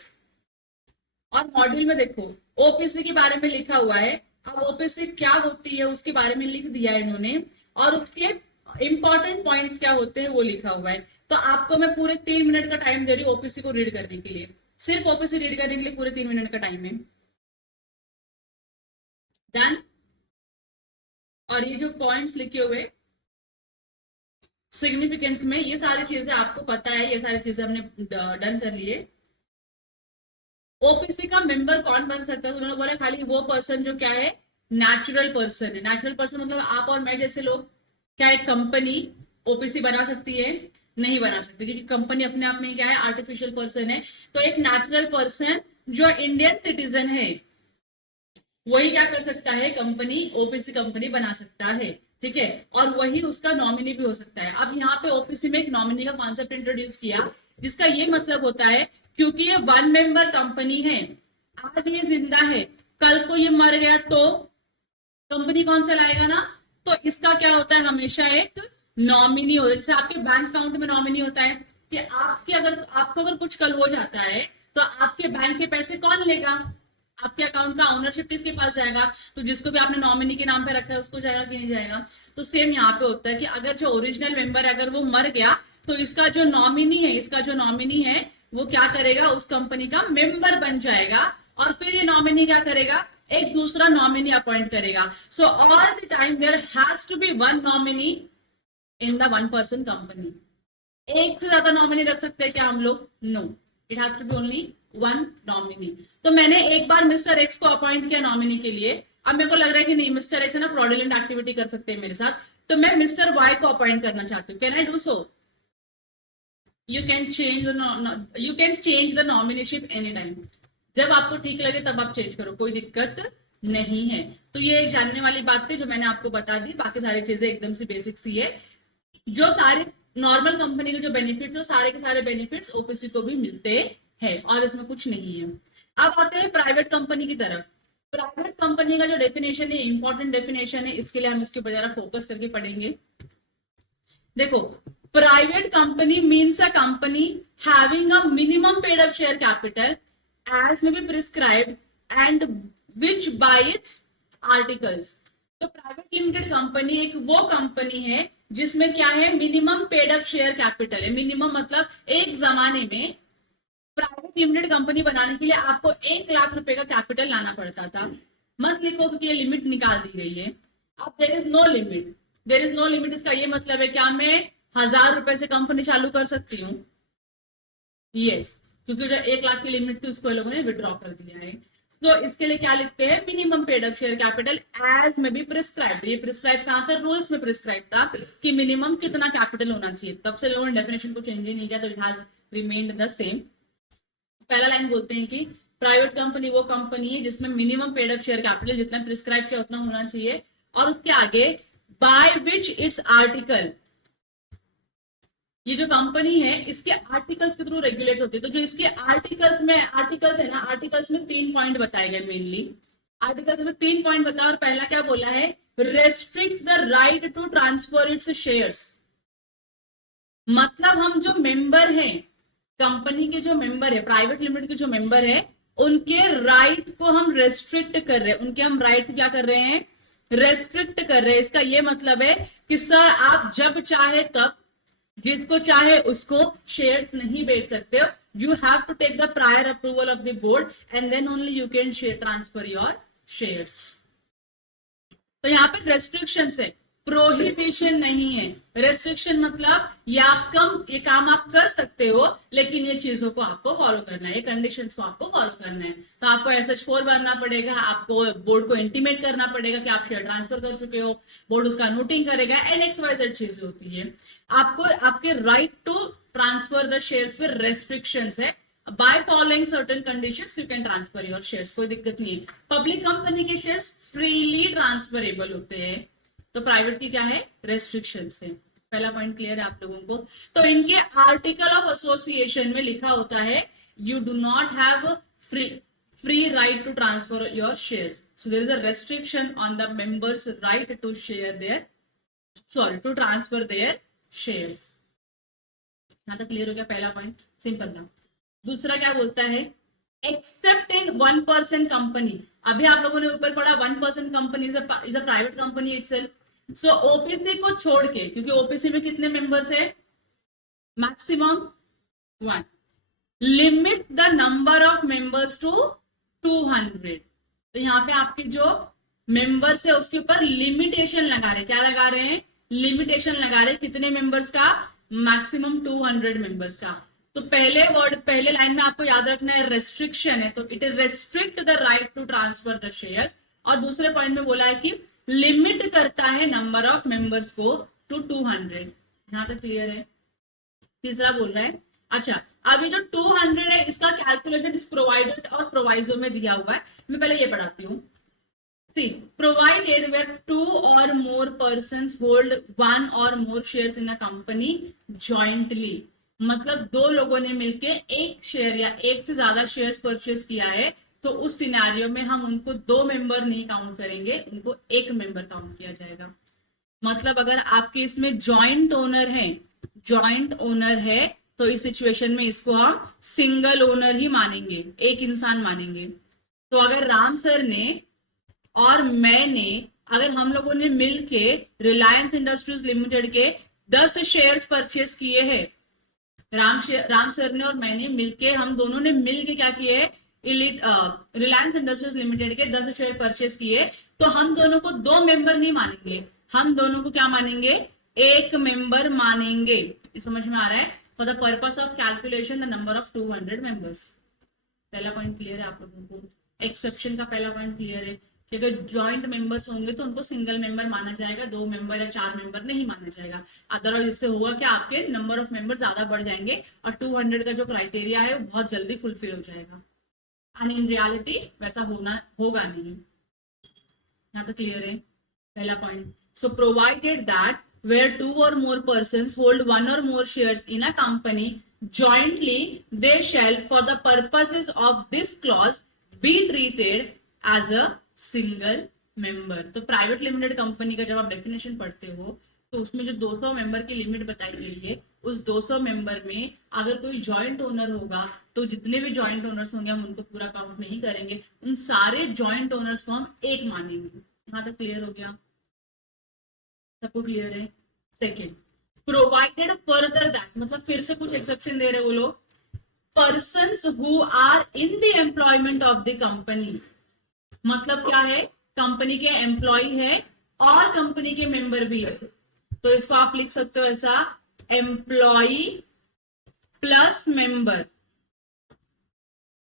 और मॉड्यूल में देखो ओपीसी के बारे में लिखा हुआ है। अब ओपीसी क्या होती है उसके बारे में लिख दिया है इन्होंने, और उसके इंपॉर्टेंट पॉइंट्स क्या होते हैं वो लिखा हुआ है। तो आपको मैं पूरे 3 मिनट का टाइम दे रही हूँ ओपीसी को रीड करने के लिए। सिर्फ ओपीसी रीड करने के लिए पूरे 3 मिनट का टाइम है। डन। और ये जो पॉइंट्स लिखे हुए सिग्निफिकेंस में, ये सारी चीजें आपको पता है, ये सारी चीजें हमने डन कर लिए। ओपीसी का मेंबर कौन बन सकता है? उन्होंने बोला खाली वो पर्सन जो क्या है, नेचुरल पर्सन है। नेचुरल पर्सन मतलब आप और मैं जैसे लोग। क्या एक कंपनी ओपीसी बना सकती है? नहीं बना सकती, क्योंकि कंपनी अपने आप में क्या है, आर्टिफिशियल पर्सन है। तो एक नेचुरल पर्सन जो इंडियन सिटीजन है वही क्या कर सकता है, कंपनी, ओपीसी कंपनी बना सकता है। ठीक है, और वही उसका नॉमिनी भी हो सकता है। अब यहाँ पे ओपीसी में एक नॉमिनी का कॉन्सेप्ट इंट्रोड्यूस किया, जिसका ये मतलब होता है क्योंकि ये 1 मेंबर कंपनी है, आज ये जिंदा है, कल को ये मर गया तो कंपनी कौन चलाएगा ना। तो इसका क्या होता है, हमेशा एक नॉमिनी होता है। जैसे आपके बैंक अकाउंट में नॉमिनी होता है कि आपको अगर कुछ कल हो जाता है तो आपके बैंक के पैसे कौन लेगा, आपके अकाउंट का ओनरशिप किसके पास जाएगा, तो जिसको भी आपने नॉमिनी के नाम पे रखा है उसको जाएगा कि नहीं जाएगा। तो सेम यहाँ पे होता है कि अगर जो ओरिजिनल मेंबर है अगर वो मर गया तो इसका जो नॉमिनी है वो क्या करेगा, उस कंपनी का मेंबर बन जाएगा, और फिर ये नॉमिनी क्या करेगा, एक दूसरा नॉमिनी अपॉइंट करेगा। So all the time there has to be 1 nominee in the 1 person company. एक से ज्यादा नॉमिनी रख सकते हैं क्या हम लोग? No, it has to be only 1 nominee. तो मैंने एक बार मिस्टर एक्स को अपॉइंट किया नॉमिनी के लिए। अब मेरे को लग रहा है कि नहीं, मिस्टर एक्स है ना फ्रॉडुलेंट एक्टिविटी कर सकते हैं मेरे साथ, तो मैं मिस्टर वाई को अपॉइंट करना चाहती हूँ। Can I do so? You can change the nomineeship any time. जब आपको ठीक लगे तब आप चेंज करो, कोई दिक्कत नहीं है। तो ये एक जानने वाली बात थी जो मैंने आपको बता दी, बाकी सारी चीजें एकदम से बेसिक सी है। जो सारे नॉर्मल कंपनी के जो बेनिफिट्स है सारे के सारे बेनिफिट्स ओपीसी को भी मिलते हैं, और इसमें कुछ नहीं है। अब आते हैं प्राइवेट कंपनी की तरफ। प्राइवेट कंपनी का जो डेफिनेशन है, इंपॉर्टेंट डेफिनेशन है, इसके लिए हम इसके ऊपर जरा फोकस करके पढ़ेंगे। देखो, private company means a company having a minimum paid up share capital as may be prescribed and which by its articles. तो प्राइवेट लिमिटेड कंपनी एक वो कंपनी है जिसमें क्या है, minimum paid up share capital है। मिनिमम मतलब एक जमाने में प्राइवेट लिमिटेड कंपनी बनाने के लिए आपको 1 लाख रुपए का कैपिटल लाना पड़ता था। मत लिखो क्योंकि ये लिमिट निकाल दी गई है। अब there is no limit, there is no limit. इसका ये मतलब है क्या मैं 1000 रुपए से कंपनी चालू कर सकती हूँ? यस, क्योंकि जो 1 लाख की लिमिट थी उसको लोगों ने विड्रॉ कर दिया है। तो इसके लिए क्या लिखते हैं, minimum paid up share capital as में भी प्रिस्क्राइब्ड। ये प्रिस्क्राइब कहां था, रूल्स में प्रिस्क्राइब था कि मिनिमम कितना कैपिटल होना चाहिए। तब से लोगों ने डेफिनेशन को चेंज ही नहीं किया, तो it has remained the same. पहला लाइन बोलते हैं कि प्राइवेट कंपनी वो कंपनी है जिसमें minimum paid up share capital जितना प्रिस्क्राइब किया उतना होना चाहिए, और उसके आगे बाय विच इट्स आर्टिकल। ये जो कंपनी है इसके आर्टिकल्स के थ्रू रेगुलेट होती है। तो जो इसके आर्टिकल्स है ना, आर्टिकल्स में 3 पॉइंट बताए गए मेनली। आर्टिकल्स में 3 पॉइंट बताया, और पहला क्या बोला है, restricts the right to transfer its shares. मतलब हम जो मेंबर हैं, कंपनी के जो मेंबर है, प्राइवेट लिमिटेड के जो मेंबर है, उनके राइट को हम रेस्ट्रिक्ट कर रहे हैं। उनके हम राइट क्या कर रहे हैं, रेस्ट्रिक्ट कर रहे हैं। इसका ये मतलब है कि सर आप जब चाहे तब जिसको चाहे उसको शेयर्स नहीं बेच सकते हो। You have to take the prior approval of the board and then only you can transfer your shares. तो यहाँ पे रेस्ट्रिक्शन है, प्रोहिबिशन नहीं है। रेस्ट्रिक्शन मतलब ये काम आप कर सकते हो, लेकिन ये चीजों को आपको फॉलो करना है, ये कंडीशंस को आपको फॉलो करना है। तो आपको SH4 भरना पड़ेगा, आपको बोर्ड को इंटीमेट करना पड़ेगा कि आप शेयर ट्रांसफर कर चुके हो, बोर्ड उसका नोटिंग करेगा, NXYZ चीजें होती है। आपको आपके right to transfer the shares पे रेस्ट्रिक्शंस है, by following certain conditions you can transfer your shares, कोई दिक्कत नहीं है। पब्लिक कंपनी के शेयर्स फ्रीली ट्रांसफरेबल होते हैं, तो प्राइवेट की क्या है, रेस्ट्रिक्शन है। पहला पॉइंट क्लियर है आप लोगों को। तो इनके आर्टिकल ऑफ एसोसिएशन में लिखा होता है you do not have free right to transfer your shares, so there is a restriction on the members right to share their to transfer their shares. यहां तक क्लियर हो गया पहला पॉइंट, सिंपल था। दूसरा क्या बोलता है, एक्सेप्ट इन 1% कंपनी। अभी आप लोगों ने ऊपर पढ़ा 1% company is a private company itself. So OPC को छोड़ के, क्योंकि ओपीसी में कितने मेंबर्स है, maximum 1, limits the number of members to 200। तो यहाँ पे आपके जो मेंबर्स है उसके ऊपर लिमिटेशन लगा रहे, क्या लगा रहे हैं, लिमिटेशन लगा रहे, कितने मेंबर्स का, मैक्सिमम 200 मेंबर्स का। तो पहले वर्ड, पहले लाइन में आपको याद रखना है रेस्ट्रिक्शन है, तो it restrict the right to transfer the shares. और दूसरे पॉइंट में बोला है कि लिमिट करता है नंबर ऑफ मेंबर्स को टू 200। यहां तक क्लियर है। तीसरा बोल रहा है, अच्छा अभी जो 200 है इसका कैलकुलेशन इस प्रोवाइडेड और प्रोवाइजो में दिया हुआ है, मैं पहले ये पढ़ाती हूँ। See, provided where 2 or more persons hold 1 or more shares in a company jointly, मतलब दो लोगों ने मिलके एक शेयर या एक से ज्यादा शेयर्स परचेस किया है, तो उस सिनेरियो में हम उनको 2 मेंबर नहीं काउंट करेंगे, उनको 1 मेंबर काउंट किया जाएगा। मतलब अगर आपके इसमें जॉइंट ओनर है तो इस सिचुएशन में इसको हम सिंगल ओनर ही मानेंगे, एक इंसान मानेंगे। तो अगर राम सर ने और मैंने, अगर हम लोगों ने मिलके रिलायंस इंडस्ट्रीज लिमिटेड के 10 शेयर्स परचेस किए हैं, राम सर ने और मैंने मिलके, हम दोनों ने मिलके क्या किए है, रिलायंस इंडस्ट्रीज लिमिटेड के 10 शेयर परचेस किए, तो हम दोनों को 2 मेंबर नहीं मानेंगे, हम दोनों को क्या मानेंगे, 1 मेंबर मानेंगे। समझ में आ रहा है, for the purpose of calculation the number of 200 members. पहला पॉइंट क्लियर है आप लोगों को। एक्सेप्शन का पहला पॉइंट क्लियर है कि अगर ज्वाइंट मेंबर्स होंगे तो उनको सिंगल मेंबर माना जाएगा, 2 मेंबर या 4 मेंबर नहीं माना जाएगा। अदरवाइज इससे होगा कि आपके नंबर ऑफ मेंबर ज्यादा बढ़ जाएंगे और 200 का जो क्राइटेरिया है वो बहुत जल्दी फुलफिल हो जाएगा, एंड इन रियलिटी वैसा होगा नहीं। यहाँ तो क्लियर है पहला point. So provided that where 2 or more persons hold 1 or more shares in a company jointly, they shall for the purposes of this clause be treated as a single member। तो प्राइवेट लिमिटेड कंपनी का जब आप डेफिनेशन पढ़ते हो तो उसमें जो 200 मेंबर की लिमिट बताई गई है, उस 200 मेंबर में अगर कोई जॉइंट ओनर होगा तो जितने भी जॉइंट ओनर्स होंगे हम उनको पूरा काउंट नहीं करेंगे, उन सारे जॉइंट ओनर्स को हम एक मानेंगे। यहाँ तक क्लियर हो गया, सबको क्लियर है। सेकेंड, प्रोवाइडेड फर्दर दैट, मतलब फिर से कुछ एक्सेप्शन दे रहे वो लोग, persons who are in the employment of the company, मतलब क्या है, कंपनी के एम्प्लॉय है और कंपनी के मेंबर भी है, तो इसको आप लिख सकते हो ऐसा, employ plus member,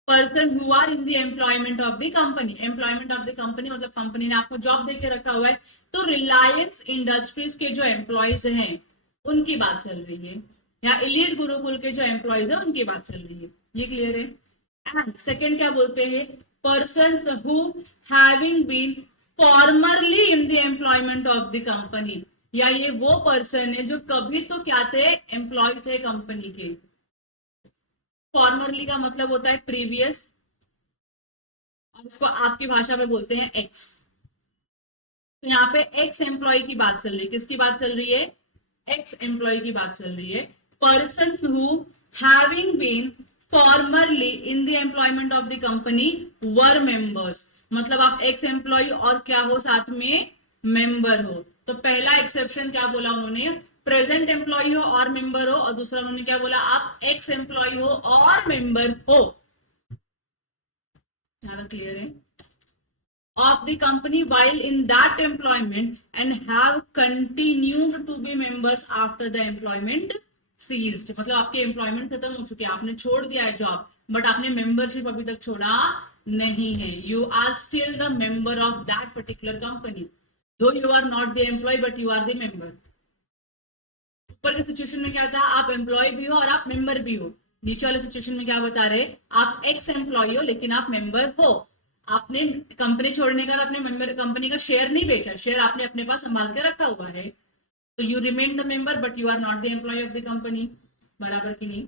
person who are in the employment of the company. Employment of the company मतलब कंपनी ने आपको जॉब देके रखा हुआ है, तो रिलायंस इंडस्ट्रीज के जो एम्प्लॉयज हैं उनकी बात चल रही है, या इलीट गुरुकुल के जो एम्प्लॉयज है उनकी बात चल रही है। ये क्लियर है। एंड सेकेंड क्या बोलते हैं, persons who having been formerly in the employment of the company, या ये वो पर्सन है जो कभी तो क्या थे, एम्प्लॉय थे कंपनी के। फॉर्मरली का मतलब होता है प्रीवियस, और इसको आपकी भाषा में बोलते हैं एक्स। तो यहाँ पे एक्स एम्प्लॉय की बात चल रही है, किसकी बात चल रही है, एक्स एम्प्लॉय की बात चल रही है। Persons who having been formerly in the employment of the company were members, मतलब आप एक्स एम्प्लॉय और क्या हो, साथ में मेंबर हो। तो पहला एक्सेप्शन क्या बोला उन्होंने, प्रेजेंट एम्प्लॉय हो और मेंबर हो, और दूसरा उन्होंने क्या बोला, आप एक्स एम्प्लॉय हो और मेंबर हो। क्लियर है। Of the company while in that employment and have continued to be members after the employment ceased, मतलब आपके एम्प्लॉयमेंट खत्म हो चुके हैं, आपने छोड़ दिया है जॉब, बट आपने मेंबरशिप अभी तक छोड़ा नहीं है। You are still the member of that particular company, though you are not the employ but you are the member. ऊपर के सिचुएशन में क्या था, आप एम्प्लॉय भी हो और आप मेंबर भी हो, नीचे वाले सिचुएशन में क्या बता रहे, आप एक्स एम्प्लॉय हो लेकिन आप मेंबर हो, आपने कंपनी छोड़ने का अपने मेंबर कंपनी का शेयर नहीं बेचा, शेयर आपने अपने पास संभाल के रखा हुआ है, तो you remain the member but you are not the employ of the company, बराबर की नहीं।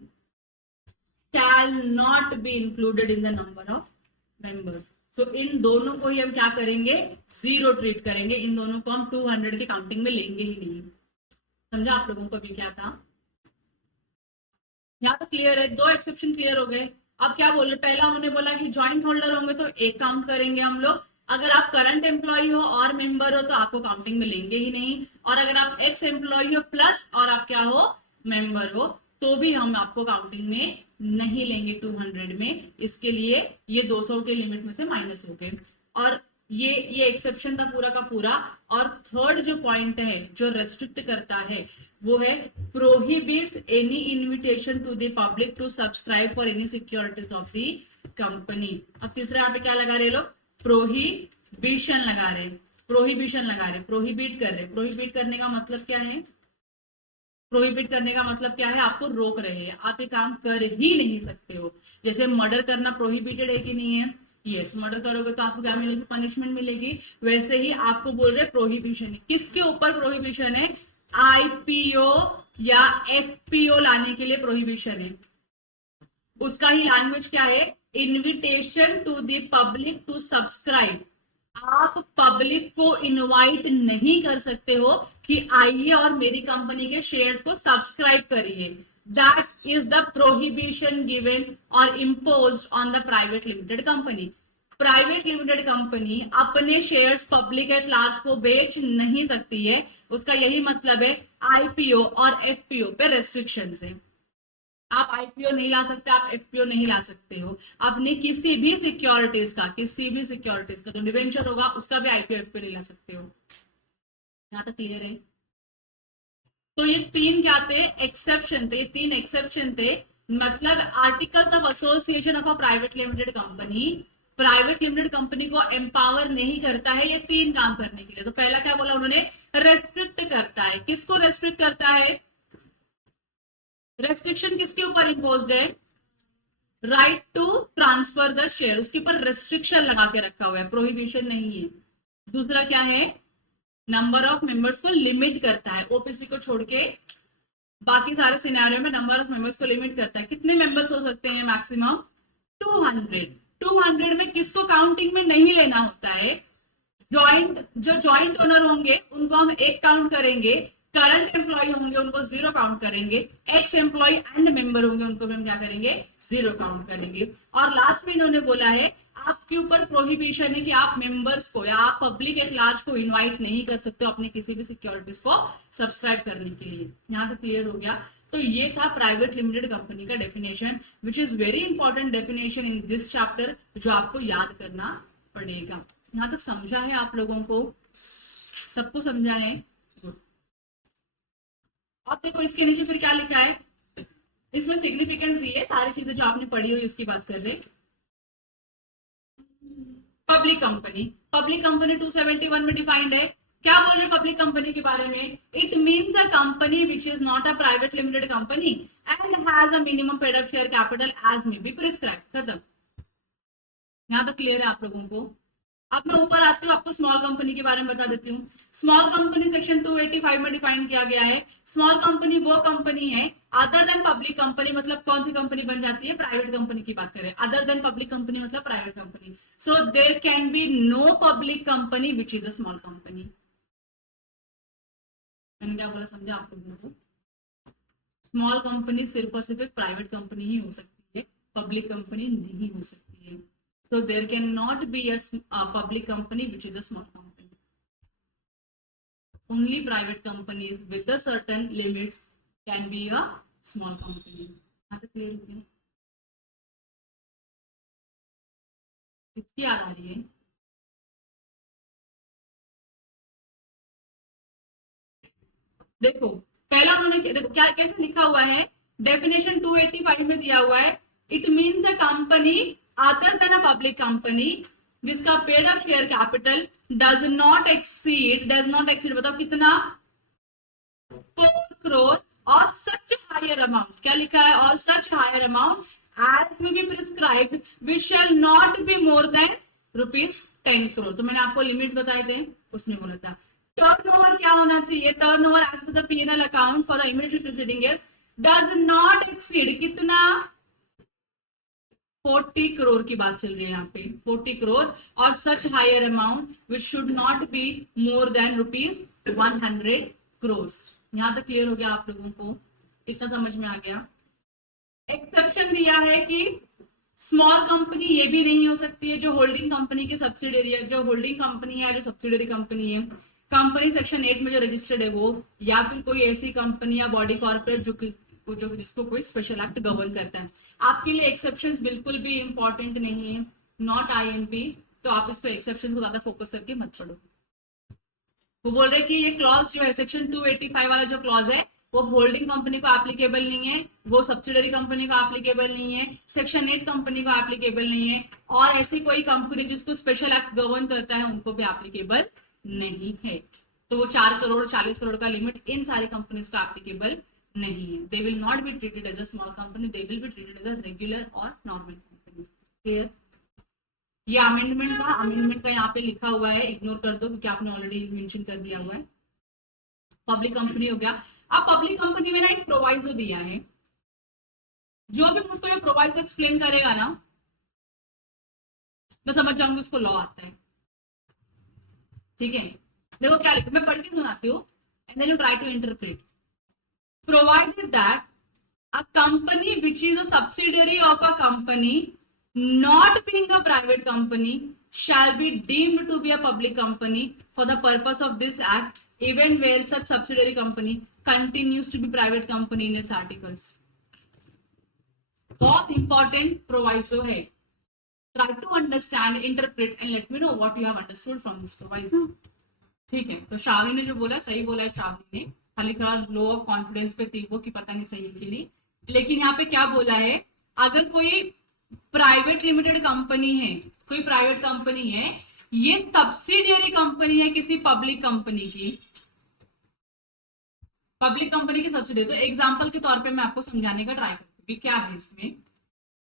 Shall not be included in the number of members, so इन दोनों को ही हम क्या करेंगे, जीरो ट्रीट करेंगे, इन दोनों को हम 200 की काउंटिंग में लेंगे ही नहीं। समझा आप लोगों को भी क्या था, यहाँ तो क्लियर है, दो एक्सेप्शन क्लियर हो गए। अब क्या बोल रहे, पहला उन्होंने बोला कि ज्वाइंट होल्डर होंगे तो एक काउंट करेंगे हम लोग, अगर आप करंट एम्प्लॉय हो और मेंबर हो तो आपको काउंटिंग में लेंगे ही नहीं, और अगर आप एक्स एम्प्लॉय हो प्लस और आप क्या हो, मेंबर हो, तो भी हम आपको काउंटिंग में नहीं लेंगे 200 में, इसके लिए ये 200 के लिमिट में से माइनस हो गए। और ये एक्सेप्शन था पूरा का पूरा। और थर्ड जो पॉइंट है जो रेस्ट्रिक्ट करता है वो है prohibits any invitation to the public to subscribe for any securities of the company. अब तीसरा यहाँ पे क्या लगा रहे लोग, प्रोहिबिशन लगा रहे, प्रोहिबिशन लगा रहे, प्रोहिबिट कर रहे। प्रोहिबिट करने का मतलब क्या है, प्रोहिबिट करने का मतलब क्या है, आपको रोक रहे हैं, आप ये काम कर ही नहीं सकते हो। जैसे मर्डर करना प्रोहिबिटेड है कि नहीं है, यस, मर्डर करोगे तो आपको क्या मिलेगी, पनिशमेंट मिलेगी। वैसे ही आपको बोल रहे प्रोहिबिशन है, किसके ऊपर प्रोहिबिशन है, आईपीओ या एफपीओ लाने के लिए प्रोहिबिशन है। उसका ही लैंग्वेज क्या है, invitation to the public to subscribe. आप पब्लिक को इनवाइट नहीं कर सकते हो कि आइए और मेरी कंपनी के शेयर्स को सब्सक्राइब करिए। That is the prohibition given or imposed on the private limited company. Private limited company अपने शेयर्स पब्लिक एट लार्ज को बेच नहीं सकती है, उसका यही मतलब है। आईपीओ और एफपीओ पे रेस्ट्रिक्शन है, आप आईपीओ नहीं ला सकते, आप एफपीओ नहीं ला सकते हो अपनी किसी भी सिक्योरिटीज का, किसी भी सिक्योरिटीज का, तो डिवेंचर होगा उसका भी आईपीओ एफपीओ नहीं ला सकते हो। यहां तक क्लियर है। तो ये तीन क्या थे, एक्सेप्शन थे, ये तीन एक्सेप्शन थे। मतलब articles of association of a private limited company private limited company को एम्पावर नहीं करता है ये तीन काम करने के लिए। तो पहला क्या बोला उन्होंने, रेस्ट्रिक्ट करता है। किसको रेस्ट्रिक्ट करता है, रेस्ट्रिक्शन किसके ऊपर इम्पोज्ड है, right to transfer the share, उसके ऊपर रेस्ट्रिक्शन लगा के रखा हुआ है, प्रोहिबिशन नहीं है। दूसरा क्या है, नंबर ऑफ मेंबर्स को लिमिट करता है, ओपीसी को छोड़ के बाकी सारे सिनेरियो में नंबर ऑफ मेंबर्स को लिमिट करता है। कितने मेंबर्स हो सकते हैं, मैक्सिमम 200। 200 में किसको काउंटिंग में नहीं लेना होता है, जो ज्वाइंट ओनर होंगे उनको हम एक काउंट करेंगे, करंट एम्प्लॉय होंगे उनको जीरो काउंट करेंगे, एक्स एम्प्लॉय एंड मेंबर होंगे उनको भी हम क्या करेंगे, जीरो काउंट करेंगे। और लास्ट में इन्होंने बोला है आपके ऊपर प्रोहिबिशन है कि आप मेंबर्स को या आप पब्लिक एट लार्ज को इनवाइट नहीं कर सकते हो अपनी किसी भी सिक्योरिटीज को सब्सक्राइब करने के लिए। यहाँ तो क्लियर हो गया। तो ये था प्राइवेट लिमिटेड कंपनी का definition, which is very important definition in this chapter, जो आपको याद करना पड़ेगा। यहाँ तक समझा है आप लोगों को, सबको समझा है। अब देखो इसके नीचे फिर क्या लिखा है, इसमें सिग्निफिकेंस दी है, सारी चीजें जो आपने पढ़ी हुई उसकी बात कर रहे। पब्लिक कंपनी, पब्लिक कंपनी 271 में डिफाइंड है। क्या बोल रहे पब्लिक कंपनी के बारे में, it means a company which is not a private limited company and has a minimum paid up share capital as may be prescribe. खत्म। यहां तक क्लियर है आप लोगों को। अब मैं ऊपर आती हूँ, आपको स्मॉल कंपनी के बारे में बता देती हूँ। स्मॉल कंपनी सेक्शन 285 में डिफाइन किया गया है। स्मॉल कंपनी वो कंपनी है अदर देन पब्लिक कंपनी, मतलब कौन सी कंपनी बन जाती है, प्राइवेट कंपनी की बात करें। अदर देन पब्लिक कंपनी मतलब private company. So there can be no public company which is a small company. मैंने क्या बोला समझा आप लोगों को, स्मॉल कंपनी सिर्फ और सिर्फ एक प्राइवेट कंपनी ही हो सकती है, पब्लिक कंपनी नहीं हो सकती है। So there cannot be a public company which is a small company. Only private companies with the certain limits can be a small company. यहाँ तक क्लियर हो गया? किसकी याद आ रही है? देखो पहला उन्होंने देखो क्या कैसे लिखा हुआ है, डेफिनेशन 285 में दिया हुआ है, it means a company other than a public company जिसका paid up share capital does not exceed बताओ कितना, 4 crore और सच हायर अमाउंट, क्या लिखा है, और such higher amount as will be prescribed which shall not be more than ₹10 crore. तो मैंने आपको लिमिट्स बताए थे, उसमें बोला था टर्नओवर क्या होना चाहिए, turnover as per the P&L account for the immediately preceding year does not exceed कितना, 40 करोड़ की बात चल रही है यहाँ पे, 40 करोड़, और such higher amount which should not be more than ₹100 crore. यहां तक क्लियर हो गया आप लोगों को, इतना समझ में आ गया। एक्सेप्शन दिया है कि स्मॉल कंपनी ये भी नहीं हो सकती है जो होल्डिंग कंपनी की सब्सिडरी है, जो होल्डिंग कंपनी है, जो सब्सिडरी कंपनी है, कंपनी सेक्शन 8 में जो रजिस्टर्ड है वो, या फिर कोई ऐसी कंपनी या बॉडी कॉर्पोरेट जो जिसको कोई स्पेशल एक्ट गवर्न करता है। आपके लिए एक्सेप्शंस बिल्कुल भी इंपॉर्टेंट नहीं है, नॉट IMP, तो आप इस पर एक्सेप्शंस को ज्यादा फोकस करके मत पढ़ो। वो बोल रहे कि ये क्लॉज जो है सेक्शन 285 वाला जो क्लॉज है वो होल्डिंग कंपनी को एप्लीकेबल नहीं है, वो सब्सिडरी कंपनी को एप्लीकेबल नहीं है, सेक्शन 8 कंपनी को एप्लीकेबल नहीं है, और ऐसी कोई कंपनी जिसको स्पेशल एक्ट गवर्न करता है उनको भी एप्लीकेबल नहीं है। तो वो 4 करोड़ 40 करोड़ का लिमिट इन सारी कंपनीज को एप्लीकेबल नहीं है। They will not be treated as a small company, they will be treated as a regular और नॉर्मल कंपनी। क्लियर? ये अमेंडमेंट का यहाँ पे लिखा हुआ है, इग्नोर कर दो क्योंकि आपने ऑलरेडी मेंशन कर दिया हुआ है। पब्लिक कंपनी हो गया। अब पब्लिक कंपनी में ना एक प्रोवाइजो दिया है, जो भी मुझको ये प्रोवाइजो एक्सप्लेन करेगा ना मैं समझ जाऊंगी उसको लॉ आता है। ठीक है, देखो क्या लिखा, मैं पढ़ के सुनाती हूँ and then you try to interpret. Provided that a company which is a subsidiary of a company not being a private company shall be deemed to be a public company for the purpose of this act even where such subsidiary company continues to be private company in its articles। बहुत इंपॉर्टेंट प्रोवाइसो है, try to understand, interpret and let me know what you have understood from this proviso. ठीक है, तो श्रावणी ने जो बोला सही बोला है, श्रावणी ने खाली थोड़ा लो ऑफ कॉन्फिडेंस पे थी वो कि पता नहीं सही है कि नहीं, लेकिन यहाँ पे क्या बोला है, अगर कोई प्राइवेट लिमिटेड कंपनी है, कोई प्राइवेट कंपनी है, ये सब्सिडियरी कंपनी है किसी पब्लिक कंपनी की, पब्लिक कंपनी की सब्सिडियरी। तो एग्जांपल के तौर पे मैं आपको समझाने का ट्राई करती हूँ क्या है इसमें।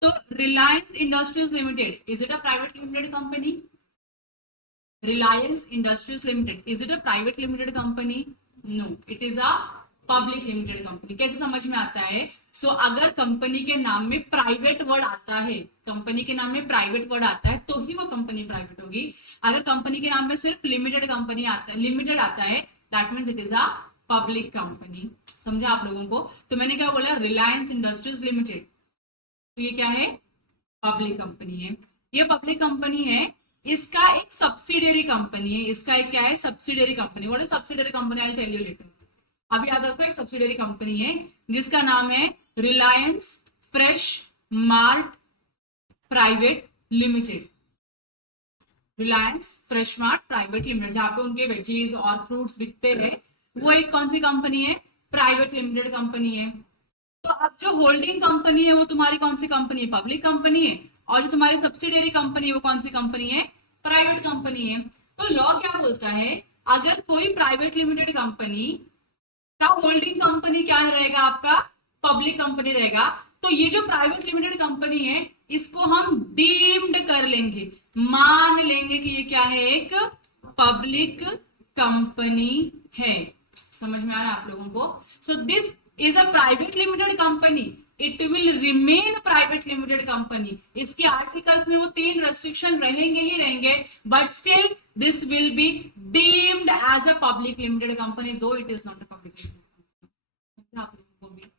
तो Reliance industries limited, is it a private limited company? Reliance Industries Limited, is it a private limited company? No, it is a public limited company। कैसे समझ में आता है? अगर कंपनी के नाम में प्राइवेट वर्ड आता है, कंपनी के नाम में प्राइवेट वर्ड आता है तो ही वो कंपनी प्राइवेट होगी। अगर कंपनी के नाम में सिर्फ लिमिटेड कंपनी आता है, लिमिटेड आता है, that means it is a public company. समझा आप लोगों को? तो मैंने क्या बोला, रिलायंस इंडस्ट्रीज लिमिटेड, तो ये क्या है, पब्लिक कंपनी है। ये पब्लिक कंपनी है, इसका एक सब्सिडियरी कंपनी है, इसका एक क्या है, subsidiary company. What is subsidiary company? I will tell you later. अभी याद रखो, एक सब्सिडियरी कंपनी है जिसका नाम है Reliance fresh mart private limited, Reliance fresh mart private limited, जहां पे उनके वेजीज और फ्रूट्स बिकते हैं, वो एक कौन सी कंपनी है, प्राइवेट लिमिटेड कंपनी है। तो अब जो होल्डिंग कंपनी है वो तुम्हारी कौन सी कंपनी है, पब्लिक कंपनी है, और जो तुम्हारी सब्सिडियरी कंपनी है वो कौन सी कंपनी है, प्राइवेट कंपनी है। तो लॉ क्या बोलता है, अगर कोई प्राइवेट लिमिटेड कंपनी का होल्डिंग कंपनी क्या रहेगा, आपका पब्लिक कंपनी रहेगा, तो ये जो प्राइवेट लिमिटेड कंपनी है इसको हम डीम्ड कर लेंगे, मान लेंगे कि ये क्या है, एक पब्लिक कंपनी है। समझ में आ रहा है आप लोगों को? So this is a private limited company, it will remain private limited company. इसके आर्टिकल्स में वो 3 रेस्ट्रिक्शन रहेंगे ही रहेंगे, but still this will be deemed as a public limited company, though it is not a public limited company.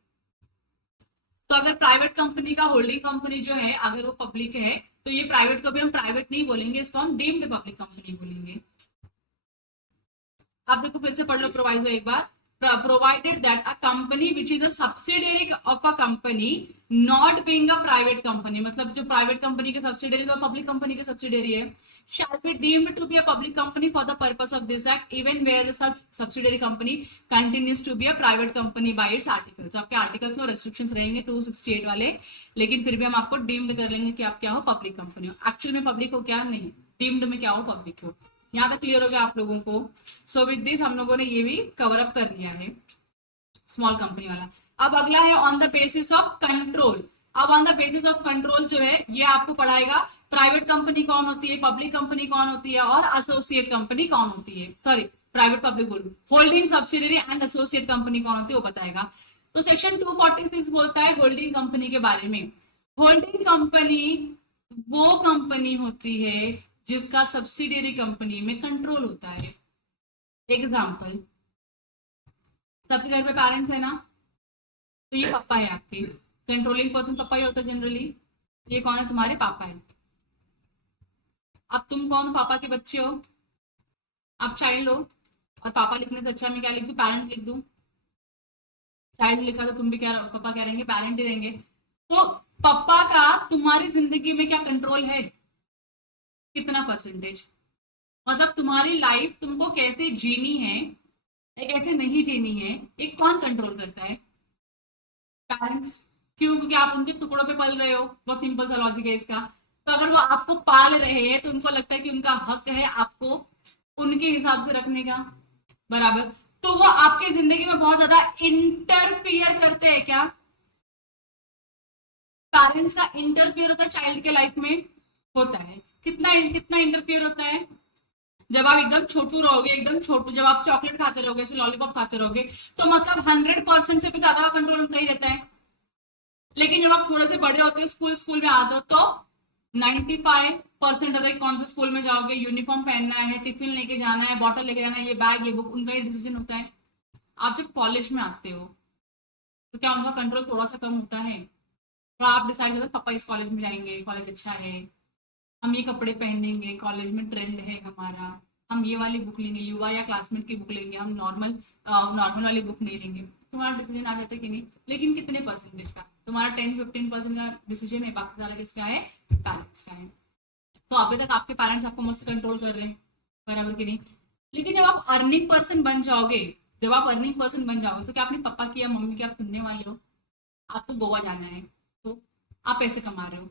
तो अगर प्राइवेट कंपनी का होल्डिंग कंपनी जो है अगर वो पब्लिक है तो ये प्राइवेट को भी हम प्राइवेट नहीं बोलेंगे, इसको हम डीम्ड पब्लिक कंपनी बोलेंगे। अब देखो फिर से पढ़ लो प्रोवाइजो एक बार। Provided that a company which is a subsidiary of a company not being a private company, मतलब जो प्राइवेट कंपनी के सब्सिडियरी तो पब्लिक कंपनी के सब्सिडियरी है, shall be deemed to be a public company for the purpose of this act even where such subsidiary company continues to be a private company by its articles। आपके आर्टिकल्स में रेस्ट्रिक्शंस रहेंगे 268 वाले, लेकिन फिर भी हम आपको डीम्ड कर लेंगे कि आप क्या हो, पब्लिक कंपनी हो। एक्चुअल में पब्लिक हो क्या, नहीं, डीम्ड में क्या हो, पब्लिक हो। यहाँ तक क्लियर हो गया आप लोगों को? सो विद दिस हम लोगों ने ये भी कवर अप कर लिया है। स्मॉल कंपनी वाला। अब अगला है on the basis of control. अब on the basis of control जो है ये आपको पढ़ाएगा प्राइवेट कंपनी कौन होती है, पब्लिक कंपनी कौन होती है और एसोसिएट कंपनी कौन होती है, सॉरी प्राइवेट पब्लिक बोलूं, holding subsidiary and associate company कौन होती है वो बताएगा। तो सेक्शन 246 बोलता है होल्डिंग कंपनी के बारे में। होल्डिंग कंपनी वो कंपनी होती है जिसका सब्सिडियरी कंपनी में कंट्रोल होता है। एग्जाम्पल, सबके घर पे पेरेंट्स है ना, तो ये पापा है आपके, कंट्रोलिंग पर्सन पापा ही होता है जनरली। ये कौन है, तुम्हारे पापा है। अब तुम कौन, पापा के बच्चे हो, आप चाइल्ड हो, और पापा लिखने से अच्छा मैं क्या लिख दूं, पेरेंट लिख दूं। चाइल्ड लिखा तो तुम भी क्या पापा क्या रहेंगे, पेरेंट ही रहेंगे। तो पापा का तुम्हारी जिंदगी में क्या कंट्रोल है, कितना परसेंटेज, मतलब तुम्हारी लाइफ तुमको कैसे जीनी है या कैसे नहीं जीनी है, एक कौन कंट्रोल करता है, पेरेंट्स। क्यों, क्योंकि आप उनके टुकड़ों पे पल रहे हो, बहुत सिंपल सा लॉजिक है इसका। तो अगर वो आपको पाल रहे हैं तो उनको लगता है कि उनका हक है आपको उनके हिसाब से रखने का, बराबर। तो वो आपकी जिंदगी में बहुत ज्यादा इंटरफियर करते हैं क्या, पेरेंट्स का इंटरफियर होता है चाइल्ड के लाइफ में, होता है। कितना कितना इंटरफियर होता है, जब आप एकदम छोटू रहोगे, एकदम छोटू, जब आप चॉकलेट खाते रहोगे, ऐसे लॉलीपॉप खाते रहोगे, तो मतलब 100% से भी ज्यादा कंट्रोल उनका ही रहता है। लेकिन जब आप थोड़े से बड़े होते हो, स्कूल में आते हो, तो 95% रहता है कौन से स्कूल में जाओगे, यूनिफॉर्म पहनना है, टिफिन लेके जाना है, बॉटल लेके जाना है, ये बैग, ये बुक, उनका ही डिसीजन होता है। आप जब कॉलेज में आते हो तो क्या उनका कंट्रोल थोड़ा सा कम होता है, तो आप डिसाइड करते हो पापा इस कॉलेज में जाएंगे, कॉलेज अच्छा है, हम ये कपड़े पहनेंगे, कॉलेज में ट्रेंड है हमारा, हम ये वाली बुक लेंगे, युवा या क्लासमेट की बुक लेंगे, हम नॉर्मल वाली बुक नहीं लेंगे। तुम्हारा डिसीजन आ जाता है कि नहीं, लेकिन कितने परसेंटेज का, तुम्हारा 10-15% का डिसीजन है, बाकी सारा किसका है, पेरेंट्स का है। तो अभी तक आपके पेरेंट्स आपको मस्त कंट्रोल कर रहे हैं, बराबर कि नहीं। लेकिन जब आप अर्निंग पर्सन बन जाओगे, जब आप अर्निंग पर्सन बन जाओगे, तो क्या अपने पापा की या मम्मी की आप सुनने वाले हो। आपको गोवा जाना है, तो आप पैसे कमा रहे हो,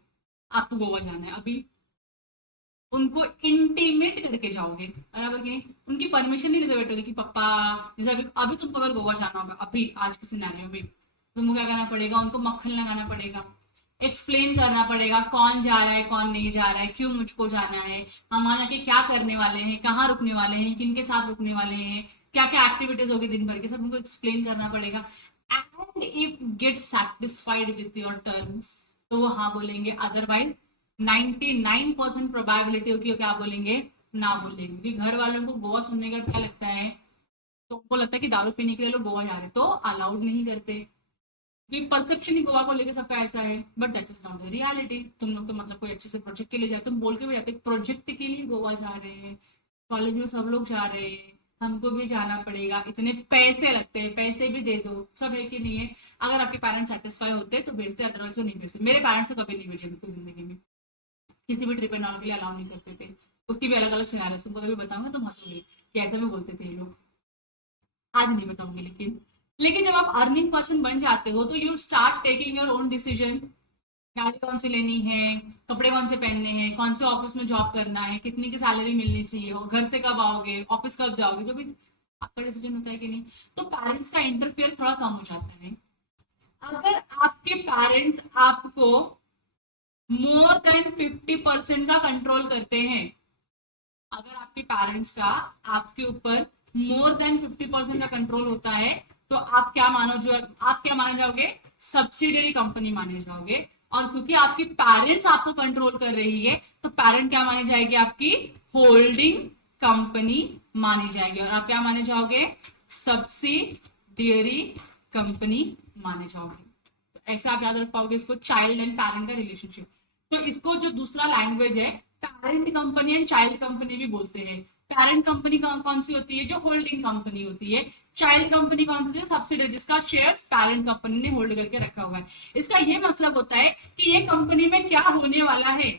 आपको गोवा जाना है, अभी उनको इंटीमेट करके जाओगे, बराबर कि नहीं। उनकी परमिशन नहीं लेते बैठोगे कि पापा, जैसे अभी तुमको अगर गोवा जाना होगा, अभी आज के सिनेरियो में तुमको क्या करना पड़ेगा, उनको मक्खन लगाना पड़ेगा, एक्सप्लेन करना पड़ेगा कौन जा रहा है कौन नहीं जा रहा है, क्यों मुझको जाना है, हमारा के क्या करने वाले हैं, कहाँ रुकने वाले हैं, किन के साथ रुकने वाले हैं, क्या क्या एक्टिविटीज होगी दिन भर के, सब उनको एक्सप्लेन करना पड़ेगा। And if gate satisfied with your terms तो वो हाँ बोलेंगे, अदरवाइज 99% प्रोबेबिलिटी होगी क्या बोलेंगे, ना बोलेंगे। क्योंकि घर वालों को गोवा सुनने का क्या लगता है, तो उनको लगता है कि दारू पीने के लिए लोग गोवा जा रहे, तो अलाउड नहीं करते। क्योंकि परसेप्शन ही गोवा को लेकर सबका ऐसा है, but that is not the reality. तुम लोग तो मतलब कोई अच्छे से प्रोजेक्ट के लिए जाते, तुम बोल के भी जाते प्रोजेक्ट के लिए गोवा जा रहे हैं, कॉलेज में सब लोग जा रहे हैं, हमको भी जाना पड़ेगा, इतने पैसे लगते हैं, पैसे भी दे दो, सब है कि नहीं है। अगर आपके पेरेंट्स सेटिस्फाई होते तो भेजते, अदरवाइज तो नहीं भेजते। मेरे पेरेंट्स तो कभी नहीं भेजे मेरी जिंदगी में, किसी भी ट्रिप एंड ऑल के लिए अलाउ नहीं करते थे। उसकी भी अलग अलग सिनारियोस तुमको कभी बताऊंगा तो हंसोगे कि ऐसा भी बोलते थे ये लोग, आज नहीं बताऊंगी। लेकिन जब आप अर्निंग पर्सन बन जाते हो तो you start taking your own decision, गाड़ी कौन सी लेनी है, कपड़े कौन से पहनने हैं, कौन से ऑफिस में जॉब करना है, कितनी की सैलरी मिलनी चाहिए हो, घर से कब आओगे, ऑफिस कब जाओगे, जो भी आपका डिसीजन होता है कि नहीं। तो पेरेंट्स का इंटरफेयर थोड़ा कम हो जाता है। अगर आपके पेरेंट्स आपको मोर देन 50% का कंट्रोल करते हैं, अगर आपके पेरेंट्स का आपके ऊपर मोर देन 50% का कंट्रोल होता है, तो आप क्या माने जाओगे, सब्सिडियरी कंपनी माने जाओगे। और क्योंकि आपकी पेरेंट्स आपको कंट्रोल कर रही है, तो पेरेंट क्या मानी जाएगी, आपकी होल्डिंग कंपनी मानी जाएगी। और आप क्या माने जाओगे, सब्सिडियरी कंपनी माने जाओगे। तो ऐसे आप याद रख पाओगे इसको, चाइल्ड एंड पेरेंट का रिलेशनशिप। तो इसको जो दूसरा लैंग्वेज है, parent company and child company भी बोलते हैं। पेरेंट कंपनी कौन सी होती है, जो होल्डिंग कंपनी होती है। चाइल्ड कंपनी कौन सी होती है, सब्सिडियरी, जिसका शेयर्स पेरेंट कंपनी ने होल्ड करके रखा हुआ है। इसका ये मतलब होता है कि ये कंपनी में क्या होने वाला है,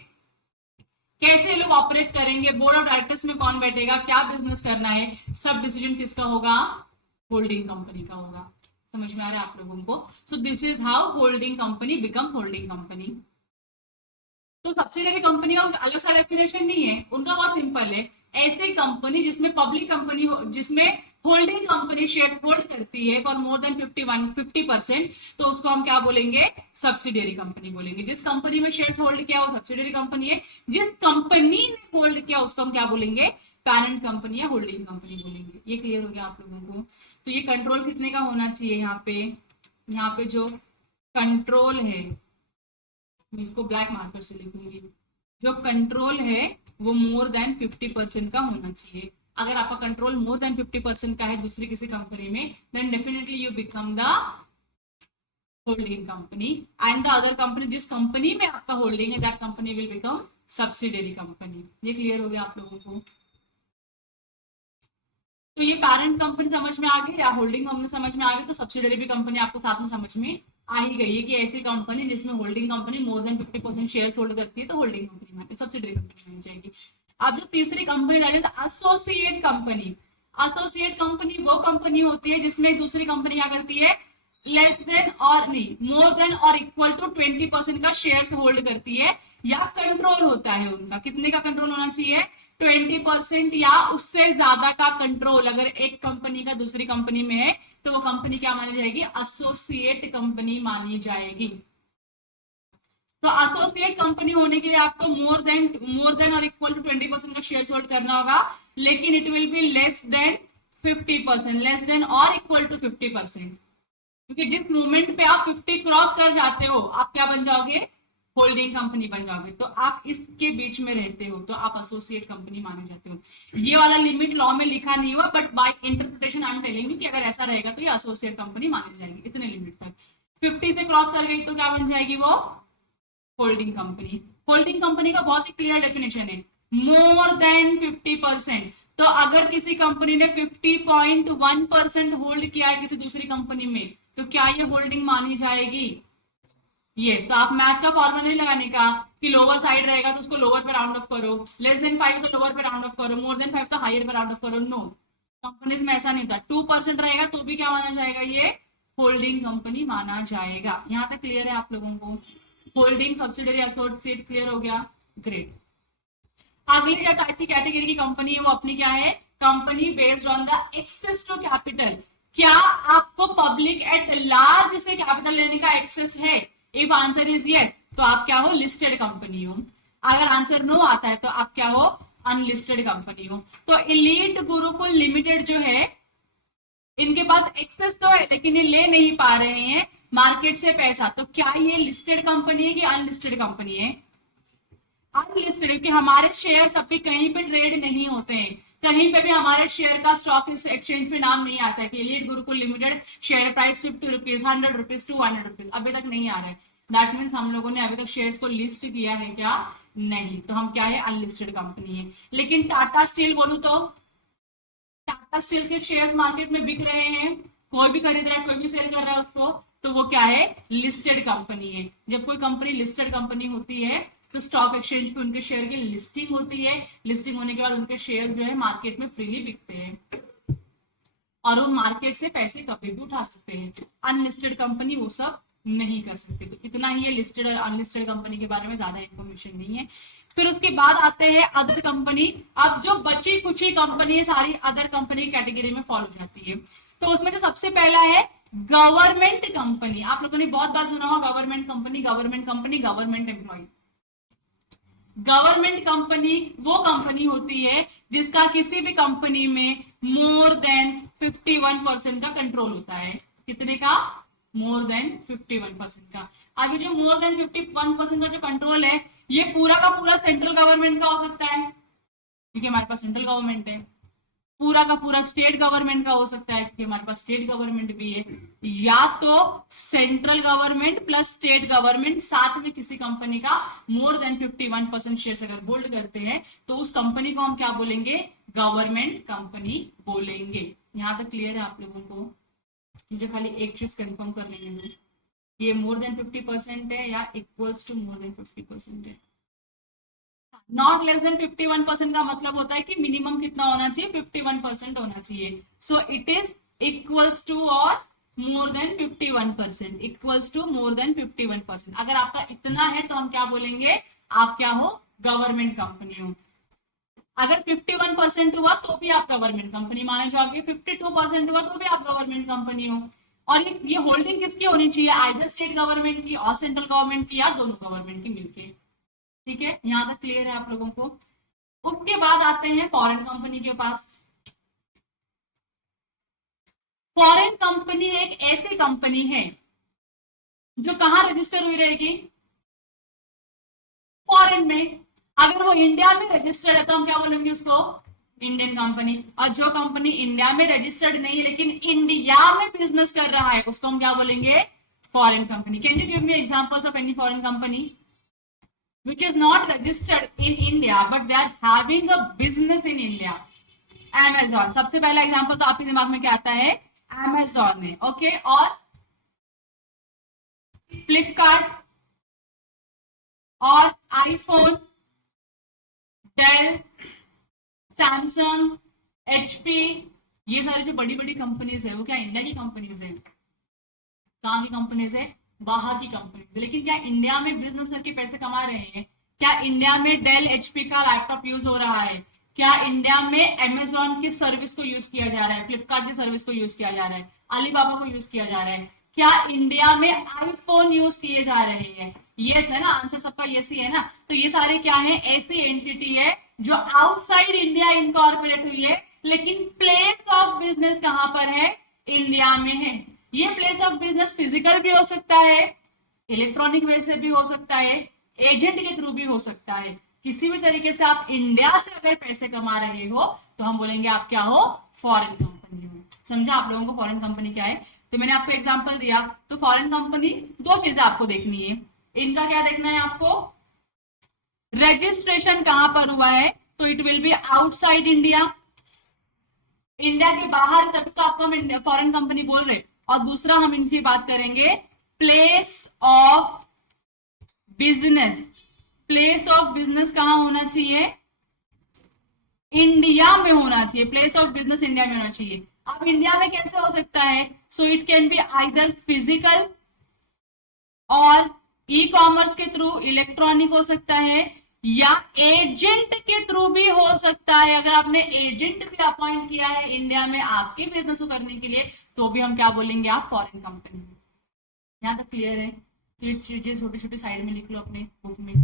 कैसे लोग ऑपरेट करेंगे, बोर्ड ऑफ डायरेक्टर्स में कौन बैठेगा, क्या बिजनेस करना है, सब डिसीजन किसका होगा, होल्डिंग कंपनी का होगा। समझ में आ रहा है आप लोगों को। So this is how holding company becomes holding company. तो सब्सिडियरी कंपनी का अलग सा डेफिनेशन नहीं है, उनका बहुत सिंपल है, ऐसी कंपनी जिसमें पब्लिक कंपनी हो, जिसमें होल्डिंग कंपनी शेयर्स होल्ड करती है फॉर मोर देन 50%, तो उसको हम क्या बोलेंगे? सब्सिडियरी कंपनी बोलेंगे। जिस कंपनी में शेयर्स होल्ड किया वो सब्सिडियरी कंपनी है, जिस कंपनी ने होल्ड किया उसको हम क्या बोलेंगे? पैरेंट कंपनी या होल्डिंग कंपनी बोलेंगे। ये क्लियर हो गया आप लोगों को? तो ये कंट्रोल कितने का होना चाहिए? यहाँ पे जो कंट्रोल है, इसको ब्लैक मार्कर से लिखूंगी, जो कंट्रोल है वो मोर देन 50% का होना चाहिए। अगर आपका कंट्रोल मोर देन 50% का है दूसरी किसी कंपनी में, then definitely you become the holding company, and the other company, जिस कंपनी में आपका होल्डिंग है, that company will become subsidiary company. ये क्लियर हो गया आप लोगों को? तो ये पेरेंट कंपनी समझ में आ गई या होल्डिंग कंपनी समझ में आ गई, तो सब्सिडियरी भी कंपनी आपको साथ में समझ में आ ही गई है कि ऐसी कंपनी जिसमें holding company more than 50% share hold करती है तो होल्डिंग कंपनी में, सब्सिडियरी कंपनी में जाएगी। अब जो तीसरी company that is associate company. Associate company वो कंपनी होती है जिसमें दूसरी कंपनी क्या करती है? लेस देन और नहीं, मोर देन और इक्वल टू 20% का शेयर्स होल्ड करती है, या कंट्रोल होता है उनका। कितने का कंट्रोल होना चाहिए? 20% या उससे ज्यादा का कंट्रोल अगर एक कंपनी का दूसरी कंपनी में है तो वो कंपनी क्या मानी जाएगी? एसोसिएट कंपनी मानी जाएगी। तो एसोसिएट कंपनी होने के लिए आपको मोर देन और इक्वल टू 20% का शेयर होल्ड करना होगा, लेकिन it will be less than 50%, less than और इक्वल टू 50%, क्योंकि जिस मोमेंट पे आप 50 क्रॉस कर जाते हो आप क्या बन जाओगे? होल्डिंग कंपनी बन जाओगे। तो आप इसके बीच में रहते हो तो आप एसोसिएट कंपनी माने जाते हो। ये वाला लिमिट लॉ में लिखा नहीं हुआ, but by interpretation I am telling you कि अगर ऐसा रहेगा तो ये एसोसिएट कंपनी मानी जाएगी इतने लिमिट तक। 50 से क्रॉस कर गई तो क्या बन जाएगी? वो होल्डिंग कंपनी। होल्डिंग कंपनी का बहुत ही क्लियर डेफिनेशन है, मोर देन 50%। तो अगर किसी कंपनी ने 50.1% होल्ड किया है किसी दूसरी कंपनी में तो क्या ये होल्डिंग मानी जाएगी? यस। तो आप मैथ्स का फॉर्मूला नहीं लगाने का कि लोअर साइड रहेगा तो उसको लोअर पे राउंड ऑफ करो, लेस देन 5 तो लोअर पे राउंड ऑफ करो, मोर देन 5 तो हायर पे राउंड ऑफ करो। नो, कंपनीज में ऐसा नहीं होता। 2% रहेगा तो भी क्या माना जाएगा? ये होल्डिंग कंपनी माना जाएगा। यहां तक क्लियर है आप लोगों को? होल्डिंग, सब्सिडियरी, एसोसिएट क्लियर हो गया? ग्रेट। अगली जो कैटेगरी की कंपनी है वो अपनी क्या है? Company based on the access to capital. क्या आपको पब्लिक एट लार्ज से कैपिटल लेने का एक्सेस है? इफ आंसर इज यस तो आप क्या हो? लिस्टेड कंपनी हो। अगर आंसर नो आता है तो आप क्या हो? अनलिस्टेड कंपनी हो। तो एलीट गुरुकुल लिमिटेड जो है, इनके पास एक्सेस तो है लेकिन ये ले नहीं पा रहे हैं मार्केट से पैसा, तो क्या ये लिस्टेड कंपनी है कि अनलिस्टेड कंपनी है? अनलिस्टेड, क्योंकि हमारे शेयर अभी कहीं पे ट्रेड नहीं होते हैं, कहीं पे भी हमारे शेयर का स्टॉक एक्सचेंज पे नाम नहीं आता है कि elite Gurukul limited share price 50 rupees, 100 rupees, 200 rupees, अभी तक नहीं आ रहा है। दैट मीन्स हम लोगों ने अभी तक शेयर्स को लिस्ट किया है क्या? नहीं। तो हम क्या है? अनलिस्टेड कंपनी है। लेकिन टाटा स्टील बोलू तो टाटा स्टील के शेयर मार्केट में बिक रहे हैं, कोई भी खरीद रहा है, कोई भी सेल कर रहा है उसको, तो वो क्या है? लिस्टेड कंपनी है। जब कोई कंपनी लिस्टेड कंपनी होती है तो स्टॉक एक्सचेंज पे उनके शेयर की लिस्टिंग होती है। लिस्टिंग होने के बाद उनके शेयर जो है मार्केट में फ्रीली बिकते हैं और वो मार्केट से पैसे कभी भी उठा सकते हैं। अनलिस्टेड कंपनी वो सब नहीं कर सकते। तो इतना ही है लिस्टेड और अनलिस्टेड कंपनी के बारे में, ज्यादा इंफॉर्मेशन नहीं है। फिर उसके बाद आते हैं अदर कंपनी। अब जो बची कुछ ही कंपनी सारी अदर कंपनी कैटेगरी में फॉलो जाती है। तो उसमें जो सबसे पहला है गवर्नमेंट कंपनी। आप लोगों ने बहुत बार सुना होगा government company, government company, government employ. Government company वो कंपनी होती है जिसका किसी भी कंपनी में मोर देन 51% का कंट्रोल होता है। कितने का? मोर देन 51% का। आगे जो मोर देन 51% का जो कंट्रोल है ये पूरा का पूरा सेंट्रल गवर्नमेंट का हो सकता है, क्योंकि हमारे पास सेंट्रल गवर्नमेंट है। पूरा का पूरा स्टेट गवर्नमेंट का हो सकता है क्योंकि हमारे पास स्टेट गवर्नमेंट भी है, या तो central government plus state government साथ में किसी कंपनी का मोर देन 51% शेयर अगर होल्ड करते हैं तो उस कंपनी को हम क्या बोलेंगे? गवर्नमेंट कंपनी बोलेंगे। यहां तक क्लियर है आप लोगों को? मुझे खाली एक चीज कंफर्म कर लेंगे दो, ये मोर देन 50% है या इक्वल्स टू मोर देन 50% है। नॉट लेस देन 51% का मतलब होता है कि मिनिमम कितना होना चाहिए? 51% होना चाहिए। So it is equals to or more than 51%, equals to more than 51%। अगर आपका इतना है तो हम क्या बोलेंगे? आप क्या हो? गवर्नमेंट कंपनी हो। अगर 51% हुआ तो भी आप गवर्नमेंट कंपनी माने जाओगे, 52% हुआ तो भी आप गवर्नमेंट कंपनी हो। और ये होल्डिंग किसकी होनी चाहिए, आइदर स्टेट गवर्नमेंट की और सेंट्रल गवर्नमेंट की, या दोनों गवर्नमेंट की मिलके। ठीक है, यहां तक क्लियर है आप लोगों को। उसके बाद आते हैं फॉरेन कंपनी के पास। फॉरेन कंपनी एक ऐसी कंपनी है जो कहां रजिस्टर हुई रहेगी, फॉरेन में। अगर वो इंडिया में रजिस्टर्ड है तो हम क्या बोलेंगे उसको, इंडियन कंपनी। और जो कंपनी इंडिया में रजिस्टर्ड नहीं है लेकिन इंडिया में बिजनेस कर रहा है उसको हम क्या बोलेंगे, foreign company. Can you give me examples of any foreign company which is not registered in India but they are having a business in India? Amazon सबसे पहला एग्जांपल तो आपके दिमाग में क्या आता है, Amazon है। ओके, और फ्लिपकार्ट और आईफोन, डेल, सैमसंग, एचपी, ये सारी जो बड़ी बड़ी कंपनीज है वो क्या इंडिया की कंपनीज है, कहाँ की कंपनीज है, बाहर की कंपनीज है। लेकिन क्या इंडिया में बिजनेस करके पैसे कमा रहे हैं, क्या इंडिया में डेल एचपी का लैपटॉप यूज हो रहा है, क्या इंडिया में अमेजोन की सर्विस को यूज किया जा रहा है, फ्लिपकार्ट की सर्विस को यूज किया जा रहा है, अलीबाबा को यूज किया जा रहा है, क्या इंडिया में आईफोन यूज किए जा रहे हैं? यस है ना, आंसर सबका यस ही है ना। तो ये सारे क्या है, ऐसी एंटिटी है जो आउटसाइड इंडिया इनकॉर्पोरेट हुई है लेकिन प्लेस ऑफ बिजनेस कहां पर है, इंडिया में है। ये प्लेस ऑफ बिजनेस फिजिकल भी हो सकता है, इलेक्ट्रॉनिक वे से भी हो सकता है, एजेंट के थ्रू भी हो सकता है। किसी भी तरीके से आप इंडिया से अगर पैसे कमा रहे हो तो हम बोलेंगे आप क्या हो, फॉरेन कंपनी हो। समझा आप लोगों को फॉरेन कंपनी क्या है? तो मैंने आपको एग्जांपल दिया। तो फॉरेन कंपनी दो चीजें आपको देखनी है, इनका क्या देखना है आपको, रजिस्ट्रेशन कहां पर हुआ है, तो it will be outside India, India के बाहर, तभी तो आपको हम फॉरेन कंपनी बोल रहे। और दूसरा हम इनकी बात करेंगे place of business. Place of business कहां होना चाहिए, इंडिया में होना चाहिए। प्लेस ऑफ बिजनेस इंडिया में होना चाहिए। अब इंडिया में कैसे हो सकता है, so it can be either physical और ई कॉमर्स के थ्रू, इलेक्ट्रॉनिक हो सकता है, या एजेंट के थ्रू भी हो सकता है। अगर आपने एजेंट भी अपॉइंट किया है इंडिया में आपके बिजनेस को करने के लिए तो भी हम क्या बोलेंगे, आप फॉरेन कंपनी। यहां तक क्लियर है? तो ये चीजें छोटी छोटी साइड में लिख लो अपने बुक में।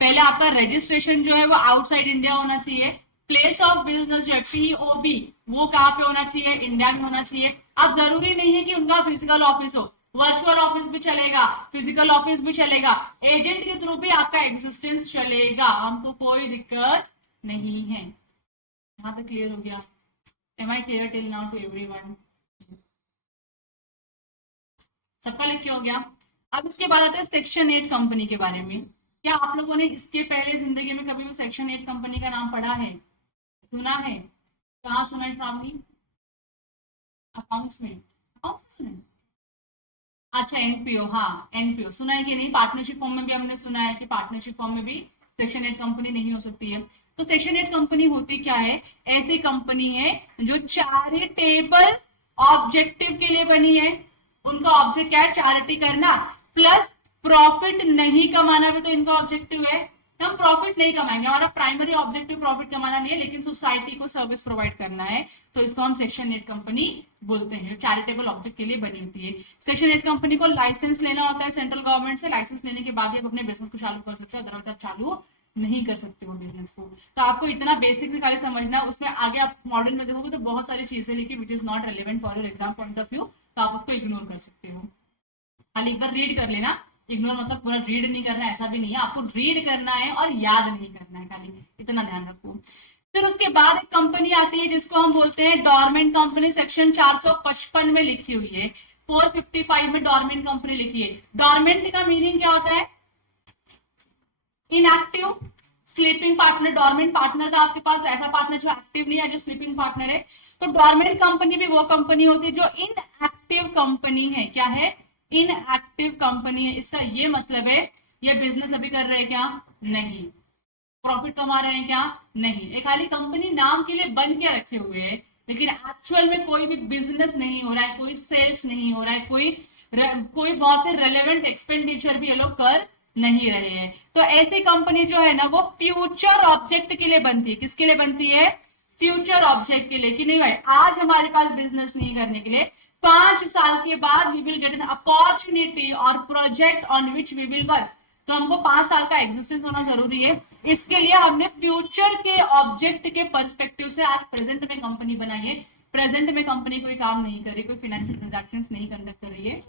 पहले आपका रजिस्ट्रेशन जो है वो आउटसाइड इंडिया होना चाहिए। प्लेस ऑफ बिजनेस जो है पीओबी वो कहां पे होना चाहिए, इंडिया में होना चाहिए। अब जरूरी नहीं है कि उनका फिजिकल ऑफिस हो, वर्चुअल ऑफिस भी चलेगा, फिजिकल ऑफिस भी चलेगा, एजेंट के थ्रू भी आपका एग्जिस्टेंस चलेगा, हमको कोई दिक्कत नहीं है। यहां तक क्लियर हो गया? Am I clear till now to everyone? सबका लिख के हो गया? अब इसके बाद आते हैं सेक्शन 8 कंपनी के बारे में। क्या आप लोगों ने इसके पहले जिंदगी में कभी भी सेक्शन 8 कंपनी का नाम पढ़ा है, सुना है? कहाँ सुना है श्रावणी? अकाउंट्स में, अकाउंट्स में सुना है? अच्छा एनपीओ, हाँ एनपीओ सुना है कि नहीं? पार्टनरशिप फॉर्म में भी हमने सुना है कि पार्टनरशिप फॉर्म में भी सेक्शन 8 कंपनी नहीं हो सकती है। तो सेक्शन 8 कंपनी होती क्या है, ऐसी कंपनी है जो चैरिटेबल ऑब्जेक्टिव के लिए बनी है। उनका ऑब्जेक्ट क्या है, चैरिटी करना, प्लस प्रॉफिट नहीं कमाना भी तो इनका ऑब्जेक्टिव है। हम प्रॉफिट नहीं कमाएंगे, हमारा प्राइमरी ऑब्जेक्टिव प्रॉफिट कमाना नहीं है लेकिन सोसाइटी को सर्विस प्रोवाइड करना है, तो इसको हम सेक्शन 8 कंपनी बोलते हैं, चैरिटेबल ऑब्जेक्ट के लिए बनी होती है। सेक्शन 8 कंपनी को लाइसेंस लेना होता है सेंट्रल गवर्नमेंट से, लाइसेंस लेने के बाद ही आप अपने बिजनेस को चालू कर सकते हो, अदरवाइज आप चालू नहीं कर सकते हो बिजनेस को। तो आपको इतना बेसिक से खाली समझना है, उसमें आगे आप मॉडल में देखोगे तो बहुत सारी चीजें लिखी विच is not relevant for your exam point of view, तो आप उसको इग्नोर कर सकते हो। खाली एक बार रीड कर लेना, इग्नोर मतलब पूरा रीड नहीं करना ऐसा भी नहीं है, आपको रीड करना है और याद नहीं करना है, खाली इतना ध्यान रखो। फिर उसके बाद एक कंपनी आती है जिसको हम बोलते हैं डोरमेंट कंपनी, सेक्शन 455 में लिखी हुई है, 455 में डोरमेंट कंपनी लिखी है। डोरमेंट का मीनिंग क्या होता है, inactive, sleeping partner. Dormant partner था आपके पास, ऐसा पार्टनर जो एक्टिव नहीं है, जो स्लीपिंग पार्टनर है। तो डोरमेंट कंपनी भी वो कंपनी होती है जो इनएक्टिव कंपनी है। क्या है, इनएक्टिव कंपनी है। इसका ये मतलब है ये बिजनेस अभी कर रहे हैं क्या, नहीं। प्रॉफिट कमा रहे हैं क्या, नहीं। एक खाली कंपनी नाम के लिए बन के रखे हुए है लेकिन एक्चुअल में कोई भी बिजनेस नहीं हो रहा है, कोई सेल्स नहीं हो रहा है, कोई बहुत ही रेलेवेंट एक्सपेंडिचर भी ये लोग कर नहीं रहे हैं। तो ऐसी कंपनी जो है ना वो फ्यूचर ऑब्जेक्ट के लिए बनती है। किसके लिए बनती है? फ्यूचर ऑब्जेक्ट के लिए, कि नहीं भाई आज हमारे पास बिजनेस नहीं करने के लिए, 5 साल के बाद we will get an opportunity or project on which we will work. तो हमको 5 साल का एग्जिस्टेंस होना जरूरी है। इसके लिए हमने फ्यूचर के ऑब्जेक्ट के पर्सपेक्टिव से आज प्रेजेंट में कंपनी बनाई है। प्रेजेंट में कंपनी कोई काम नहीं कर रही, कोई फाइनेंशियल ट्रांजैक्शंस नहीं कंडक्ट कर रही है।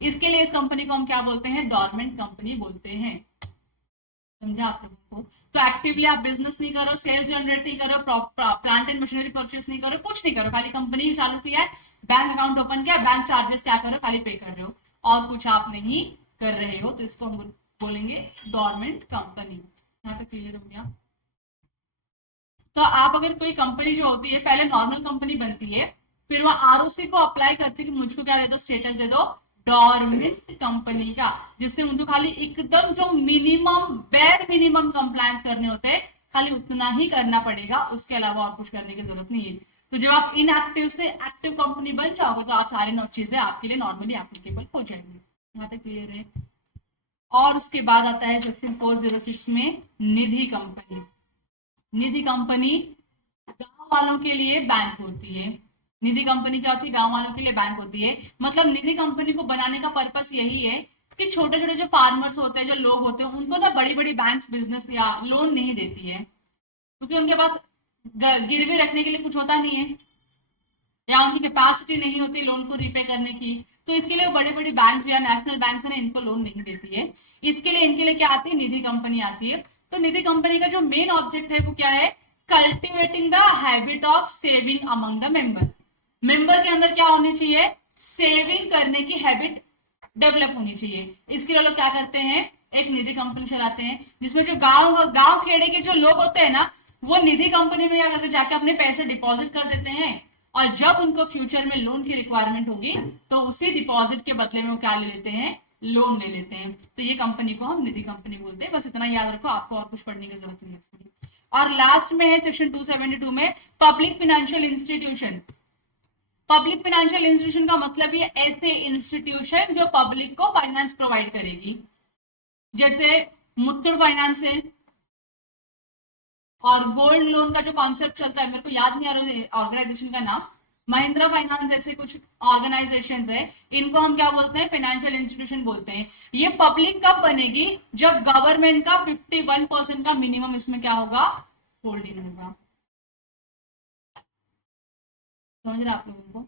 इसके लिए इस कंपनी को हम क्या बोलते हैं? डॉर्मेंट कंपनी बोलते हैं। समझा आप लोगों को? तो एक्टिवली आप बिजनेस नहीं करो, सेल्स जनरेट नहीं करो, प्लांट एंड मशीनरी परचेस नहीं करो, कुछ नहीं करो, खाली कंपनी चालू किया है, बैंक अकाउंट ओपन किया, बैंक चार्जेस क्या करो, खाली पे कर रहे हो और कुछ आप नहीं कर रहे हो, तो इसको हम बोलेंगे डॉर्मेंट कंपनी। यहाँ तक क्लियर हो गया? तो आप अगर कोई कंपनी जो होती है पहले नॉर्मल कंपनी बनती है, फिर वो आरओसी को अप्लाई करती है कि मुझको क्या दे दो, स्टेटस दे दो डॉर्मेंट कंपनी का, जिससे उनको खाली एकदम जो मिनिमम बेड मिनिमम कंप्लायंस करने होते हैं खाली उतना ही करना पड़ेगा, उसके अलावा और कुछ करने की जरूरत नहीं है। तो जब आप इनएक्टिव से एक्टिव कंपनी बन जाओगे तो आप सारी चीजें आपके लिए नॉर्मली एप्लीकेबल हो जाएंगी। यहाँ तक क्लियर है? और उसके बाद आता है सेक्शन 406 में निधि कंपनी। निधि कंपनी गांव वालों के लिए बैंक होती है। निधि कंपनी क्या होती है? गांव वालों के लिए बैंक होती है। मतलब निधि कंपनी को बनाने का पर्पस यही है कि छोटे छोटे जो फार्मर्स होते हैं, जो लोग होते हैं, उनको ना बड़ी बड़ी बैंक्स बिजनेस या लोन नहीं देती है, क्योंकि उनके पास गिरवी रखने के लिए कुछ होता नहीं है या उनकी कैपेसिटी नहीं होती लोन को रीपे करने की। तो इसके लिए बड़े बड़े बैंक्स या नेशनल बैंक्स है इनको लोन नहीं देती है। इसके लिए इनके लिए क्या आती है? निधि कंपनी आती है। तो निधि कंपनी का जो मेन ऑब्जेक्ट है वो क्या है? Cultivating the habit of saving among the member. Member के अंदर क्या होनी चाहिए? सेविंग करने की हैबिट डेवलप होनी चाहिए। इसके लिए लोग क्या करते हैं? एक निधि कंपनी चलाते हैं, जिसमें जो गांव खेड़े के जो लोग होते हैं ना, वो निधि कंपनी में क्या करते हैं? जाके अपने पैसे डिपॉजिट कर देते हैं, और जब उनको फ्यूचर में लोन की रिक्वायरमेंट होगी तो उसी डिपॉजिट के बदले में वो क्या ले लेते हैं? लोन ले लेते हैं। तो ये कंपनी को हम निधि कंपनी बोलते हैं। बस इतना याद रखो, आपको और कुछ पढ़ने की जरूरत नहीं है। और लास्ट में है सेक्शन 272 में public financial institution. Public financial institution का मतलब ये ऐसे इंस्टीट्यूशन जो पब्लिक को फाइनेंस प्रोवाइड करेगी, जैसे मुथूट फाइनेंस है, और गोल्ड लोन का जो कॉन्सेप्ट चलता है, मेरे को याद नहीं आ रहा ऑर्गेनाइजेशन का नाम, महिंद्रा फाइनेंस जैसे कुछ ऑर्गेनाइजेशंस है, इनको हम क्या बोलते हैं? फाइनेंशियल इंस्टीट्यूशन बोलते हैं। ये पब्लिक कब बनेगी? जब गवर्नमेंट का 51% का मिनिमम इसमें क्या होगा? होल्डिंग होगा। समझ रहे आप लोगों को?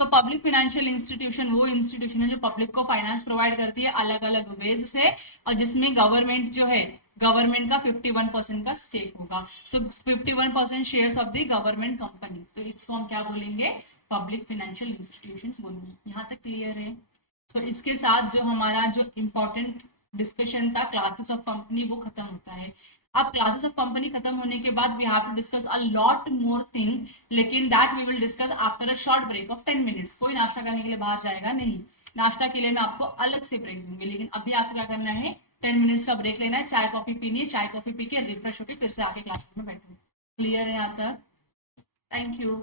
तो पब्लिक फाइनेंशियल इंस्टीट्यूशन वो इंस्टीट्यूशन है जो पब्लिक को फाइनेंस प्रोवाइड करती है अलग अलग वेज से, और जिसमें गवर्नमेंट जो है, गवर्नमेंट का 51% का स्टेक होगा। सो 51% shares of the government company. तो इसको हम क्या बोलेंगे? पब्लिक फाइनेंशियल इंस्टीट्यूशंस बोलेंगे। यहाँ तक क्लियर है? सो इसके साथ जो हमारा जो इंपॉर्टेंट डिस्कशन था क्लासेस ऑफ कंपनी वो खत्म होता है। अब क्लासेस ऑफ कंपनी खत्म होने के बाद we have to discuss a lot more thing, लेकिन that we will discuss after a short break of 10 minutes. कोई नाश्ता करने के लिए बाहर जाएगा नहीं, नाश्ता के लिए मैं आपको अलग से ब्रेक दूंगी, लेकिन अभी आपको क्या करना है? 10 मिनट्स का ब्रेक लेना है, चाय कॉफी पीनी है, चाय कॉफी पी के रिफ्रेश होकर फिर से आके क्लास में बैठो। क्लियर है यहाँ तक? Thank you.